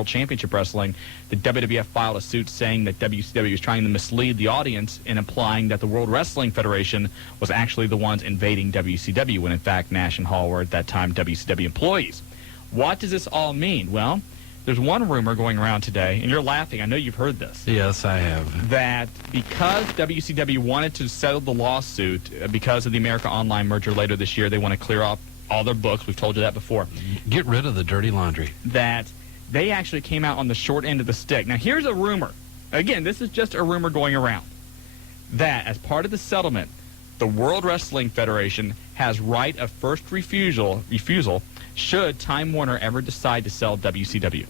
Championship Wrestling, the WWF filed a suit saying that WCW was trying to mislead the audience and implying that the World Wrestling Federation was actually the ones invading WCW, when in fact Nash and Hall were at that time WCW employees. What does this all mean? Well, there's one rumor going around today, and you're laughing. I know you've heard this. Yes, I have. That because WCW wanted to settle the lawsuit because of the America Online merger later this year, they want to clear up all their books. We've told you that before. Get rid of the dirty laundry. That they actually came out on the short end of the stick. Now, here's a rumor. Again, this is just a rumor going around. That as part of the settlement, the World Wrestling Federation has right of first refusal should Time Warner ever decide to sell WCW.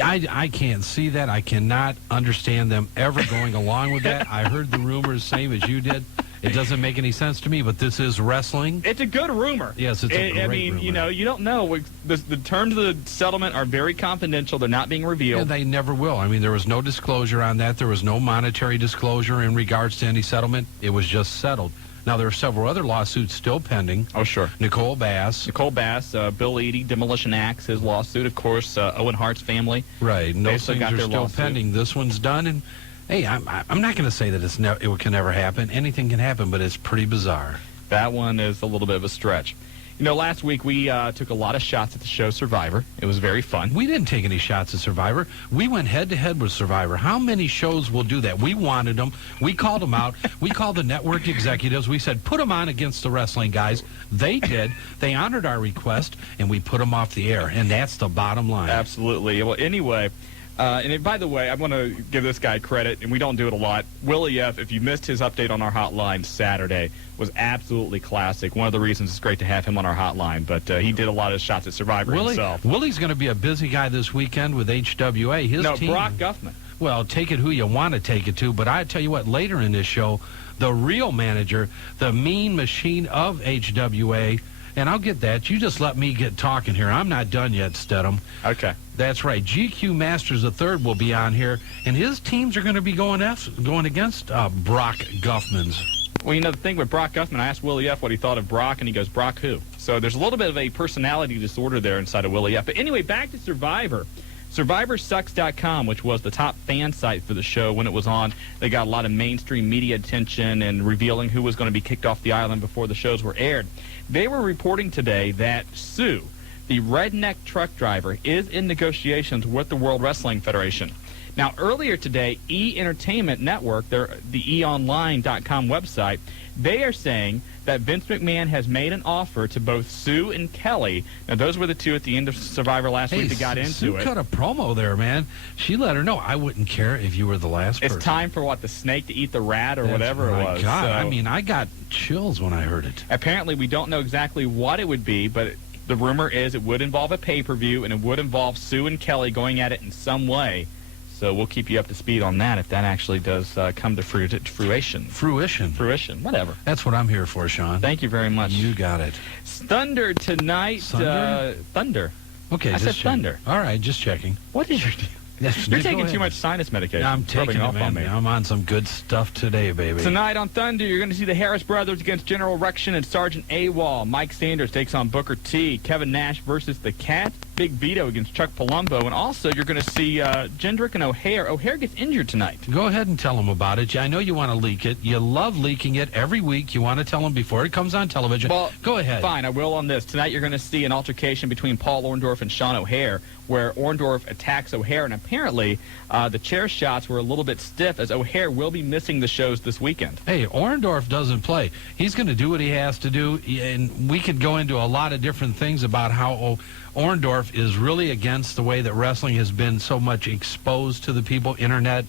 I can't see that. I cannot understand them ever going along with that. I heard the rumors same as you did. It doesn't make any sense to me, but this is wrestling. It's a good rumor. Yes, it's a great rumor. You know, you don't know. The terms of the settlement are very confidential. They're not being revealed. And they never will. I mean, there was no disclosure on that. There was no monetary disclosure in regards to any settlement. It was just settled. Now, there are several other lawsuits still pending. Oh, sure. Nicole Bass, Bill Eadie, Demolition Axe, his lawsuit, of course, Owen Hart's family. Right, and those things are still pending. This one's done, and hey, I'm not going to say that it can never happen. Anything can happen, but it's pretty bizarre. That one is a little bit of a stretch. You know, last week we took a lot of shots at the show Survivor. It was very fun. We didn't take any shots at Survivor. We went head-to-head with Survivor. How many shows will do that? We wanted them. We called them out. We called the network executives. We said, put them on against the wrestling guys. They did. They honored our request, and we put them off the air, and that's the bottom line. Absolutely. Well, anyway... by the way, I want to give this guy credit, and we don't do it a lot. Willie F., if you missed his update on our hotline Saturday, was absolutely classic. One of the reasons it's great to have him on our hotline, but he did a lot of shots at Survivor himself. Willie's going to be a busy guy this weekend with HWA. His team, Brock Guffman. Well, take it who you want to take it to, but I tell you what, later in this show, the real manager, the mean machine of HWA, and I'll get that. You just let me get talking here. I'm not done yet, Stedham. Okay. That's right. GQ Masters III will be on here, and his teams are going to be going against Brock Guffman's. Well, you know, the thing with Brock Guffman, I asked Willie F. what he thought of Brock, and he goes, Brock who? So there's a little bit of a personality disorder there inside of Willie F. But anyway, back to Survivor. SurvivorSucks.com, which was the top fan site for the show when it was on. They got a lot of mainstream media attention and revealing who was going to be kicked off the island before the shows were aired. They were reporting today that Sue, the redneck truck driver, is in negotiations with the World Wrestling Federation. Now, earlier today, E! Entertainment Network, the eonline.com website, they are saying that Vince McMahon has made an offer to both Sue and Kelly. Now, those were the two at the end of Survivor last week that got into Sue it. Cut a promo there, man. She let her know, I wouldn't care if you were the last person. It's time for, the snake to eat the rat or whatever it was. God, So, I mean, I got chills when I heard it. apparently, we don't know exactly what it would be, but the rumor is it would involve a pay-per-view, and it would involve Sue and Kelly going at it in some way. So we'll keep you up to speed on that if that actually does come to fruition. Fruition, whatever. That's what I'm here for, Shawn. Thank you very much. You got it. Thunder tonight. Thunder? Okay, I said thunder. All right, just checking. What is your deal? You're taking too much sinus medication. I'm It's rubbing taking it, off on man. me. I'm on some good stuff today, baby. Tonight on Thunder, you're going to see the Harris Brothers against General Ruction and Sergeant AWOL. Mike Sanders takes on Booker T. Kevin Nash versus the Cat. Big Vito against Chuck Palumbo. And also, you're going to see Jendrick and O'Hare. O'Hare gets injured tonight. Go ahead and tell them about it. I know you want to leak it. You love leaking it every week. You want to tell them before it comes on television. Well, go ahead. Fine, I will on this. Tonight, you're going to see an altercation between Paul Orndorff and Sean O'Hare, where Orndorff attacks O'Hare. And apparently, the chair shots were a little bit stiff, as O'Hare will be missing the shows this weekend. Hey, Orndorff doesn't play. He's going to do what he has to do, and we could go into a lot of different things about how Orndorff is really against the way that wrestling has been so much exposed to the people, internet,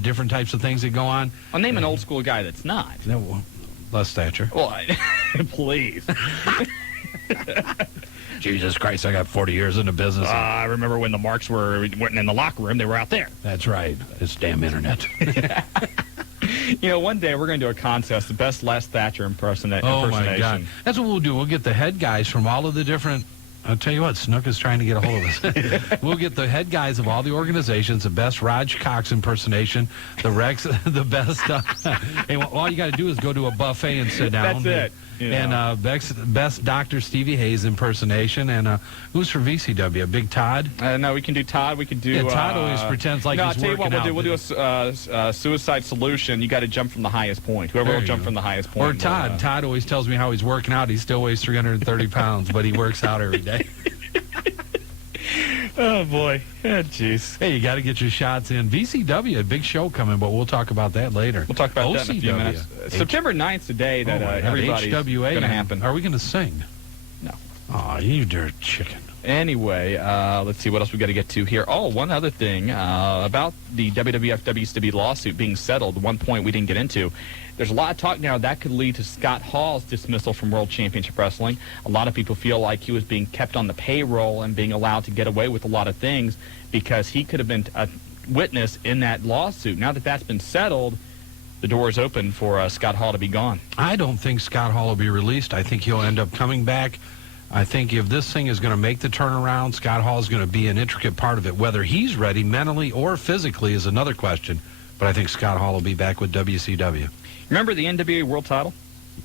different types of things that go on. I'll name an old school guy that's not. No, Les Thatcher. Well, please. Jesus Christ, I got 40 years in the business. I remember when the Marks were went in the locker room, they were out there. That's right. This damn internet. You know, one day we're going to do a contest, the best Les Thatcher impersonation. Oh, my God. That's what we'll do. We'll get the head guys from all of the different... I'll tell you what, Snook is trying to get a hold of us. We'll get the head guys of all the organizations, the best Raj Cox impersonation, the Rex, the best... and all you got to do is go to a buffet and sit down. That's it. You know. And best Dr. Stevie Hayes impersonation. And who's for VCW? Big Todd? No, we can do Todd. We can do... Yeah, Todd always pretends like he's working out. No, I'll tell you what, we'll do a suicide solution. You got to jump from the highest point. Whoever will jump from the highest point. Or Todd. Todd always tells me how he's working out. He still weighs 330 pounds, but he works out every day. Oh, boy. Oh, jeez. Hey, you got to get your shots in. VCW, a big show coming, but we'll talk about that later. We'll talk about that in a few minutes. September 9th today that everybody's going to happen. Are we going to sing? No. Oh, you dirt chicken. Anyway, let's see what else we got to get to here. Oh, one other thing about the WWF WCW lawsuit being settled. One point we didn't get into. There's a lot of talk now that could lead to Scott Hall's dismissal from World Championship Wrestling. A lot of people feel like he was being kept on the payroll and being allowed to get away with a lot of things because he could have been a witness in that lawsuit. Now that that's been settled, the door is open for Scott Hall to be gone. I don't think Scott Hall will be released. I think he'll end up coming back. I think if this thing is going to make the turnaround, Scott Hall is going to be an intricate part of it. Whether he's ready mentally or physically is another question. But I think Scott Hall will be back with WCW. Remember the NWA World Title?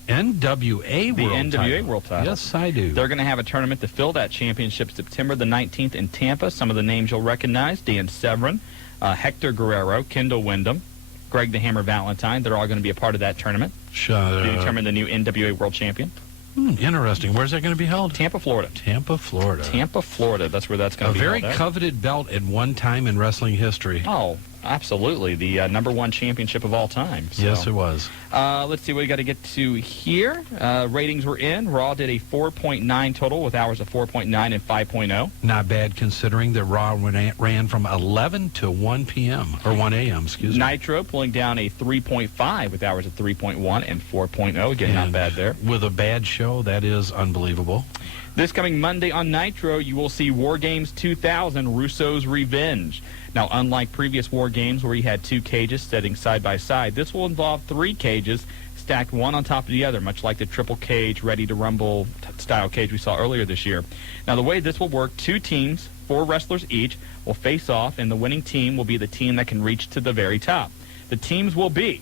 NWA World Title? The NWA World Title. Yes, I do. They're going to have a tournament to fill that championship September the 19th in Tampa. Some of the names you'll recognize: Dan Severn, Hector Guerrero, Kendall Windham, Greg the Hammer Valentine. They're all going to be a part of that tournament to determine the new NWA World Champion. Interesting. Where's that going to be held? Tampa, Florida. Tampa, Florida. Tampa, Florida. That's where that's going to be held. A very coveted belt at one time in wrestling history. Oh, absolutely. The #1 championship of all time. So. Yes, it was. Let's see what we got to get to here. Ratings were in. Raw did a 4.9 total with hours of 4.9 and 5.0. Not bad considering that Raw ran from 11 to 1 p.m. or 1 a.m. Excuse me. Nitro pulling down a 3.5 with hours of 3.1 and 4.0. Again, not bad there. With a bad show, that is unbelievable. This coming Monday on Nitro, you will see War Games 2000, Russo's Revenge. Now, unlike previous War Games where you had 2 cages sitting side by side, this will involve 3 cages stacked one on top of the other, much like the triple cage, Ready to Rumble style cage we saw earlier this year. Now, the way this will work, 2 teams, 4 wrestlers each, will face off, and the winning team will be the team that can reach to the very top. The teams will be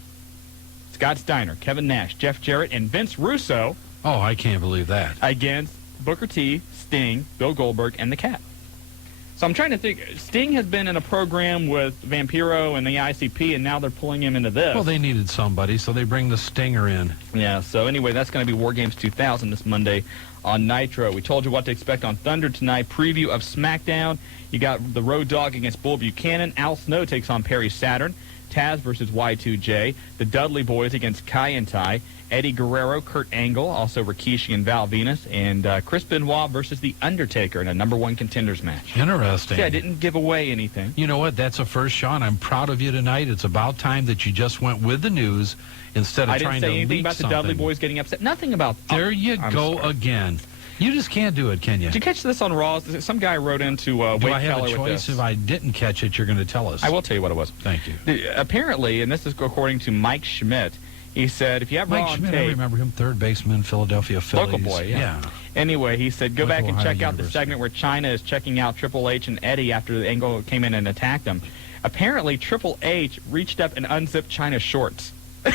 Scott Steiner, Kevin Nash, Jeff Jarrett, and Vince Russo. Oh, I can't believe that. Against Booker T, Sting, Bill Goldberg, and the Cat. So I'm trying to think. Sting has been in a program with Vampiro and the ICP, and now they're pulling him into this. Well, they needed somebody, so they bring the Stinger in. Yeah, so anyway, that's going to be War Games 2000 this Monday on Nitro. We told you what to expect on Thunder tonight. Preview of SmackDown. You got the Road Dogg against Bull Buchanan. Al Snow takes on Perry Saturn. Taz versus Y2J. The Dudley Boys against Kai and Tai. Eddie Guerrero, Kurt Angle, also Rikishi and Val Venus, and Chris Benoit versus The Undertaker in a #1 contenders match. Interesting. Yeah, I didn't give away anything. You know what? That's a first, Shawn. I'm proud of you tonight. It's about time that you just went with the news instead of trying to leak something. I didn't say anything about the Dudley Boys getting upset. Nothing about... There you go again. You just can't do it, can you? Did you catch this on Raw? Some guy wrote into Wade Do I have Keller a choice? If I didn't catch it, you're going to tell us. I will tell you what it was. Thank you. Apparently, and this is according to Mike Schmidt, he said, if you have Raw on Schmidt, tape... I remember him, third baseman, Philadelphia Phillies. Local boy, yeah. Anyway, he said, go back and Ohio check out the University. segment where China is checking out Triple H and Eddie after the Angle came in and attacked them. Apparently, Triple H reached up and unzipped China's shorts. Do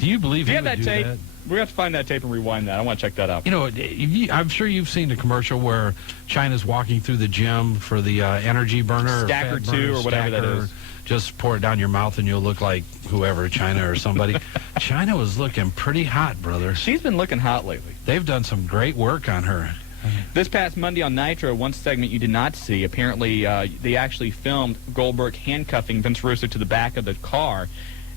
you believe Do you he have would that do tape? that? We have to find that tape and rewind that. I want to check that out. You know, I'm sure you've seen the commercial where China's walking through the gym for the energy burner. Stacker or fat 2 burner, or whatever that is. Just pour it down your mouth and you'll look like whoever, China or somebody. China was looking pretty hot, brother. She's been looking hot lately. They've done some great work on her. This past Monday on Nitro, one segment you did not see. Apparently, they actually filmed Goldberg handcuffing Vince Russo to the back of the car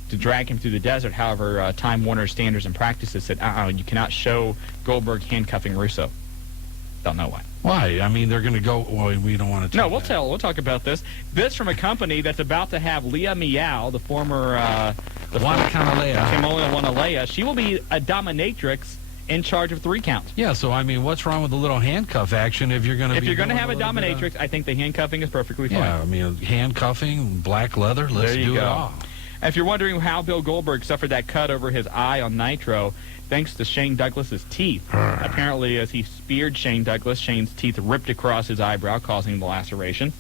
to drag him through the desert. However, Time Warner standards and practices said, you cannot show Goldberg handcuffing Russo. Don't know why. Why? I mean, they're going to go, well, we don't want to No, we'll talk about this. This from a company that's about to have Leah Meow, the former... Kimola Wanalea. She will be a dominatrix in charge of 3 counts. Yeah, so, I mean, what's wrong with the little handcuff action if you're going to If you're going to have a dominatrix, I think the handcuffing is perfectly fine. Yeah, I mean, handcuffing, black leather, let's do it all. If you're wondering how Bill Goldberg suffered that cut over his eye on Nitro, thanks to Shane Douglas's teeth. Apparently, as he speared Shane Douglas, Shane's teeth ripped across his eyebrow, causing the laceration.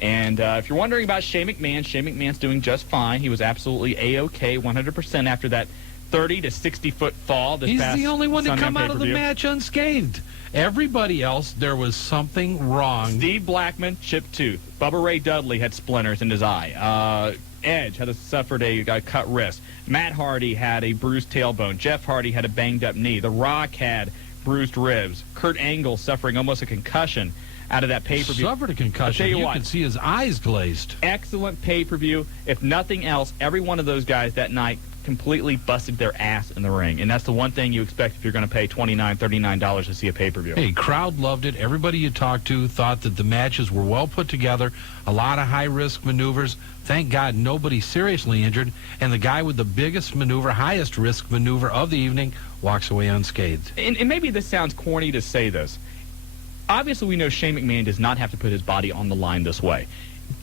And if you're wondering about Shane McMahon's doing just fine. He was absolutely A-OK, 100% after that 30 to 60-foot fall this past He's the only one to Sunday come out of the pay-per-view. match unscathed. Everybody else, there was something wrong. Steve Blackman, chipped tooth. Bubba Ray Dudley had splinters in his eye. Edge had suffered a cut wrist. Matt Hardy had a bruised tailbone. Jeff Hardy had a banged-up knee. The Rock had bruised ribs. Kurt Angle suffering almost a concussion out of that pay-per-view. Suffered a concussion. You could see his eyes glazed. Excellent pay-per-view. If nothing else, every one of those guys that night completely busted their ass in the ring. And that's the one thing you expect if you're going to pay $29, $39 to see a pay-per-view. Hey, crowd loved it. Everybody you talked to thought that the matches were well put together, a lot of high-risk maneuvers. Thank God nobody seriously injured, and the guy with the biggest maneuver, highest risk maneuver of the evening walks away unscathed. And maybe this sounds corny to say this. Obviously, we know Shane McMahon does not have to put his body on the line this way.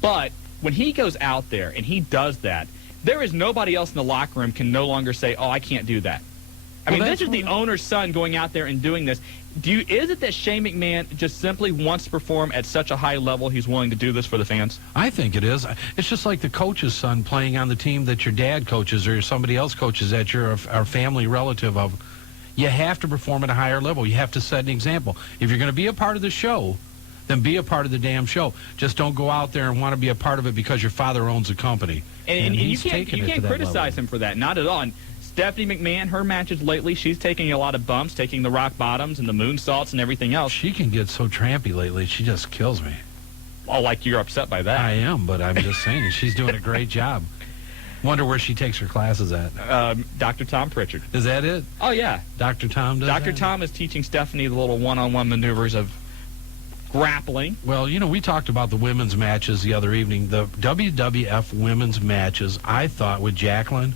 But when he goes out there and he does that, there is nobody else in the locker room can no longer say, oh, I can't do that. I mean, this is the owner's son going out there and doing this. Is it that Shane McMahon just simply wants to perform at such a high level he's willing to do this for the fans? I think it is. It's just like the coach's son playing on the team that your dad coaches or somebody else coaches that you're a family relative of. You have to perform at a higher level. You have to set an example. If you're going to be a part of the show, then be a part of the damn show. Just don't go out there and want to be a part of it because your father owns a company. And you can't criticize him for that, not at all. And Stephanie McMahon, her matches lately, she's taking a lot of bumps, taking the rock bottoms and the moonsaults and everything else. She can get so trampy lately, she just kills me. Oh, like you're upset by that. I am, but I'm just saying, she's doing a great job. Wonder where she takes her classes at. Dr. Tom Pritchard. Is that it? Oh, yeah. Dr. Tom does Dr. Tom is teaching Stephanie the little one-on-one maneuvers of grappling. Well, you know, we talked about the women's matches the other evening. The WWF women's matches, I thought, with Jacqueline,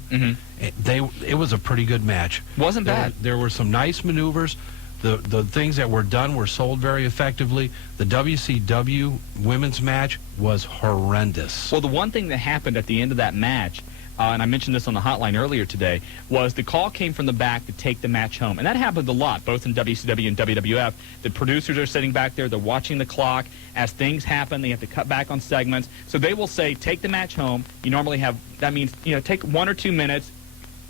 it was a pretty good match. Wasn't bad. There were some nice maneuvers. The things that were done were sold very effectively. The WCW women's match was horrendous. Well, the one thing that happened at the end of that match, and I mentioned this on the hotline earlier today, was the call came from the back to take the match home. And that happened a lot, both in WCW and WWF. The producers are sitting back there. They're watching the clock. As things happen, they have to cut back on segments. So they will say, take the match home. You normally have, that means, take 1 or 2 minutes,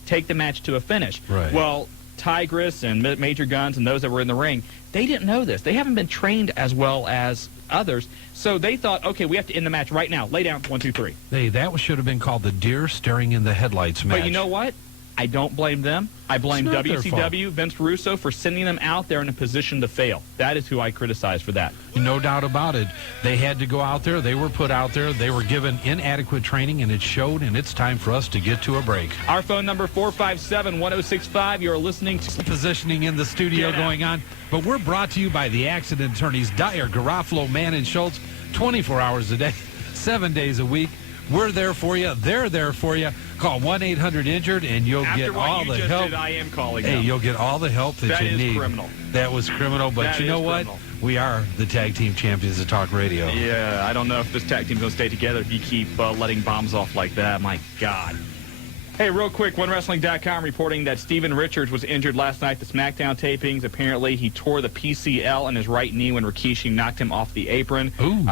take the match to a finish. Right. Well, Tigress and Major Guns and those that were in the ring, they didn't know this. They haven't been trained as well as others. So they thought, okay, we have to end the match right now. Lay down, 1, 2, 3. Hey, that should have been called the deer staring in the headlights match. But you know what? I don't blame them. I blame WCW, Vince Russo, for sending them out there in a position to fail. That is who I criticize for that. No doubt about it. They had to go out there. They were put out there. They were given inadequate training, and it showed, and it's time for us to get to a break. Our phone number, 457-1065. You're listening to positioning in the studio going on. But we're brought to you by the accident attorneys, Dyer, Garofalo, Mann, and Schultz, 24 hours a day, 7 days a week. We're there for you. They're there for you. Call 1-800-INJURED, and you'll get all the help. Did, I am calling Hey, them. You'll get all the help that you need. That is criminal. That was criminal, but you know what? We are the tag team champions of talk radio. Yeah, I don't know if this tag team's going to stay together if you keep letting bombs off like that. My God. Hey, real quick, OneWrestling.com reporting that Steven Richards was injured last night at the SmackDown tapings. Apparently, he tore the PCL in his right knee when Rikishi knocked him off the apron.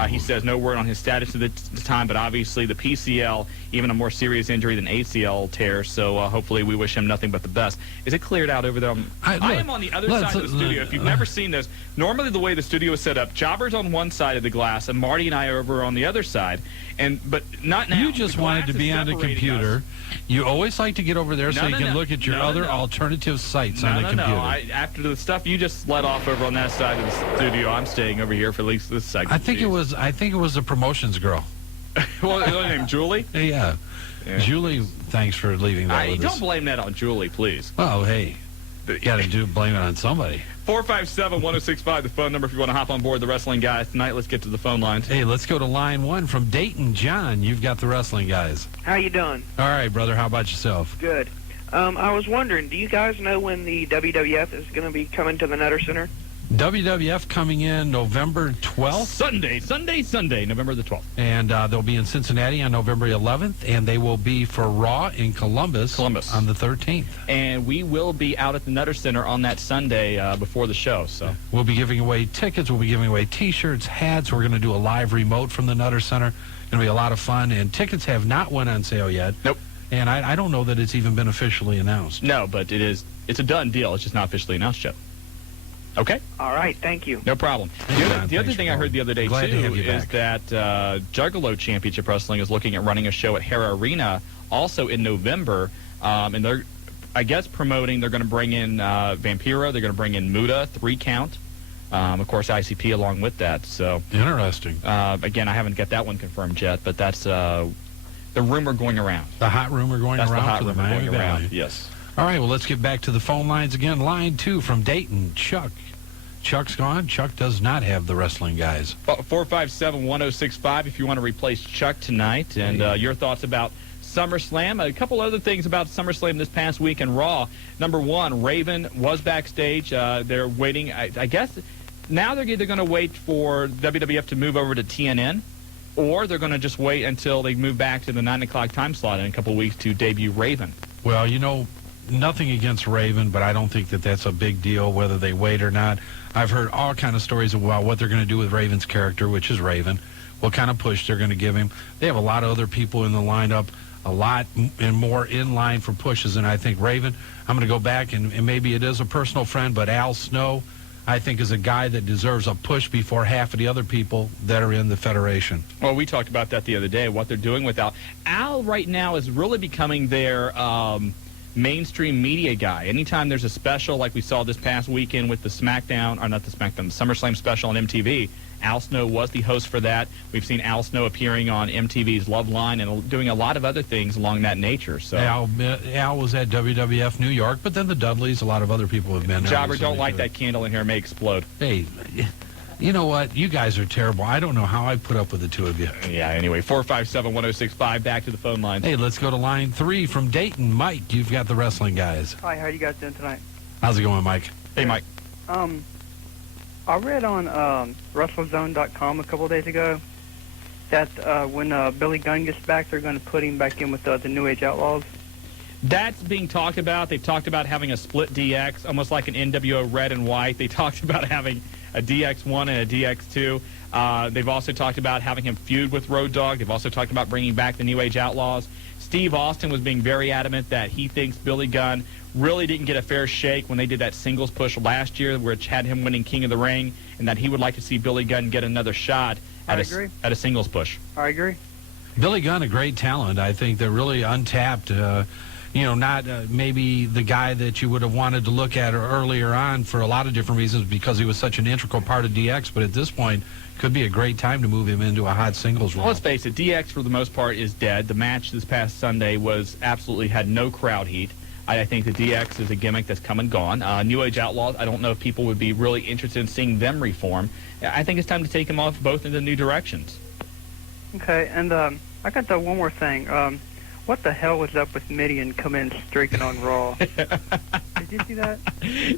He says no word on his status at the time, but obviously the PCL, even a more serious injury than ACL tear, so hopefully we wish him nothing but the best. Is it cleared out over there? I am on the other side of the studio. If you've never seen this, normally the way the studio is set up, Jobber's on one side of the glass, and Marty and I are over on the other side, but not now. You just wanted to be on the computer. You always like to get over there so you can look at your other alternative sites on the computer. After the stuff you just let off over on that side of the studio, I'm staying over here for at least this segment. I think it was the promotions girl. What was her name? Julie? Yeah. Julie, thanks for leaving that with us. Don't blame that on Julie, please. Well, hey, you got to blame it on somebody. 457-1065, the phone number if you want to hop on board the Wrestling Guys tonight. Let's get to the phone lines. Hey, let's go to line 1 from Dayton. John, you've got the Wrestling Guys. How you doing? All right, brother. How about yourself? Good. I was wondering, do you guys know when the WWF is going to be coming to the Nutter Center? WWF coming in November 12th. Sunday, November the 12th. And they'll be in Cincinnati on November 11th, and they will be for Raw in Columbus on the 13th. And we will be out at the Nutter Center on that Sunday before the show. So we'll be giving away tickets. We'll be giving away T-shirts, hats. We're going to do a live remote from the Nutter Center. It's going to be a lot of fun, and tickets have not went on sale yet. Nope. And I don't know that it's even been officially announced. No, but it is. It's a done deal. It's just not officially announced yet. Okay. All right. Thank you. No problem. The other thing I heard the other day, too, is that Juggalo Championship Wrestling is looking at running a show at Hara Arena also in November. And they're, I guess, promoting. They're going to bring in Vampiro. They're going to bring in Muda, 3 count. Of course, ICP along with that. So interesting. Again, I haven't got that one confirmed yet, but that's the rumor going around. The hot rumor going That's around the hot for the rumor Miami going around. Valley. Yes. All right, well, let's get back to the phone lines again. Line 2 from Dayton, Chuck. Chuck's gone. Chuck does not have the wrestling guys. 457-1065 if you want to replace Chuck tonight. And your thoughts about SummerSlam. A couple other things about SummerSlam this past week in Raw. Number one, Raven was backstage. They're waiting. I guess now they're either going to wait for WWF to move over to TNN, or they're going to just wait until they move back to the 9 o'clock time slot in a couple weeks to debut Raven. Well, you know, nothing against Raven, but I don't think that that's a big deal whether they wait or not. I've heard all kind of stories about what they're going to do with Raven's character, which is Raven, what kind of push they're going to give him. They have a lot of other people in the lineup, a lot and more in line for pushes, and I think Raven, I'm going to go back, and maybe it is a personal friend, but Al Snow, I think, is a guy that deserves a push before half of the other people that are in the Federation. Well, we talked about that the other day, what they're doing with Al. Al right now is really becoming their mainstream media guy. Anytime there's a special like we saw this past weekend with the SmackDown, or not the SmackDown, the SummerSlam special on MTV, Al Snow was the host for that. We've seen Al Snow appearing on MTV's Love Line and doing a lot of other things along that nature. So Al was at WWF New York, but then the Dudleys, a lot of other people have been there. Jobber, don't light that candle in here. It may explode. Hey, you know what? You guys are terrible. I don't know how I put up with the two of you. Yeah, anyway, 457-1065, back to the phone lines. Hey, let's go to line 3 from Dayton. Mike, you've got the wrestling guys. Hi, how you guys doing tonight? How's it going, Mike? Hey, Mike. I read on WrestleZone.com a couple of days ago that when Billy Gunn gets back, they're going to put him back in with the New Age Outlaws. That's being talked about. They've talked about having a split DX, almost like an NWO red and white. They talked about having a DX1 and a DX2. They've also talked about having him feud with Road Dogg. They've also talked about bringing back the New Age Outlaws. Steve Austin was being very adamant that he thinks Billy Gunn really didn't get a fair shake when they did that singles push last year, which had him winning King of the Ring, and that he would like to see Billy Gunn get another shot at a singles push. I agree. Billy Gunn, a great talent. I think they're really untapped. Not maybe the guy that you would have wanted to look at earlier on for a lot of different reasons because he was such an integral part of DX, but at this point could be a great time to move him into a hot singles role. Well, let's face it, DX for the most part is dead. The match this past Sunday had no crowd heat. I think the DX is a gimmick that's come and gone. New Age Outlaws, I don't know if people would be really interested in seeing them reform. I think it's time to take them off both into new directions. Okay, and I got one more thing. What the hell was up with Midian coming in streaking on Raw? Did you see that?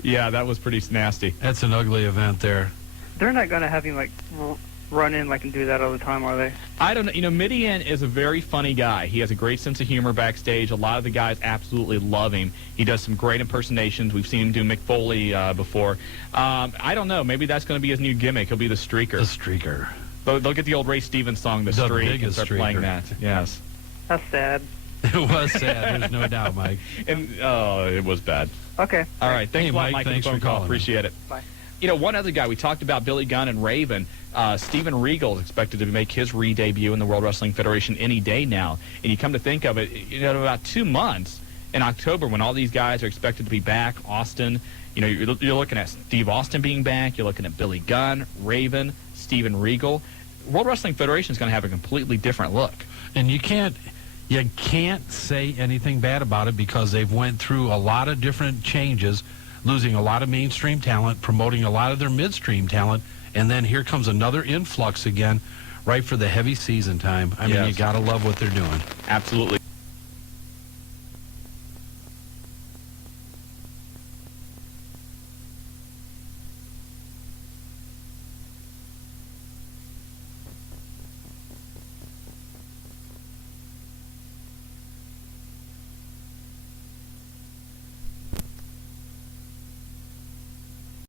Yeah, that was pretty nasty. That's an ugly event there. They're not going to have him, run in and do that all the time, are they? I don't know. Midian is a very funny guy. He has a great sense of humor backstage. A lot of the guys absolutely love him. He does some great impersonations. We've seen him do Mick Foley before. I don't know. Maybe that's going to be his new gimmick. He'll be the streaker. The streaker. They'll get the old Ray Stevens song, The Streak, and start playing that. Yes. That's sad. It was sad. There's no doubt, Mike. And it was bad. Okay. All right. Thanks a lot, Mike, thanks for the phone call. calling. Appreciate it. Bye. One other guy, we talked about Billy Gunn and Raven. Steven Regal is expected to make his re-debut in the World Wrestling Federation any day now. And you come to think of it, in about 2 months in October when all these guys are expected to be back, Austin, you're looking at Steve Austin being back. You're looking at Billy Gunn, Raven, Steven Regal. World Wrestling Federation is going to have a completely different look. And you can't say anything bad about it because they've went through a lot of different changes, losing a lot of mainstream talent, promoting a lot of their midstream talent, and then here comes another influx again right for the heavy season time. I mean, you got to love what they're doing. Absolutely.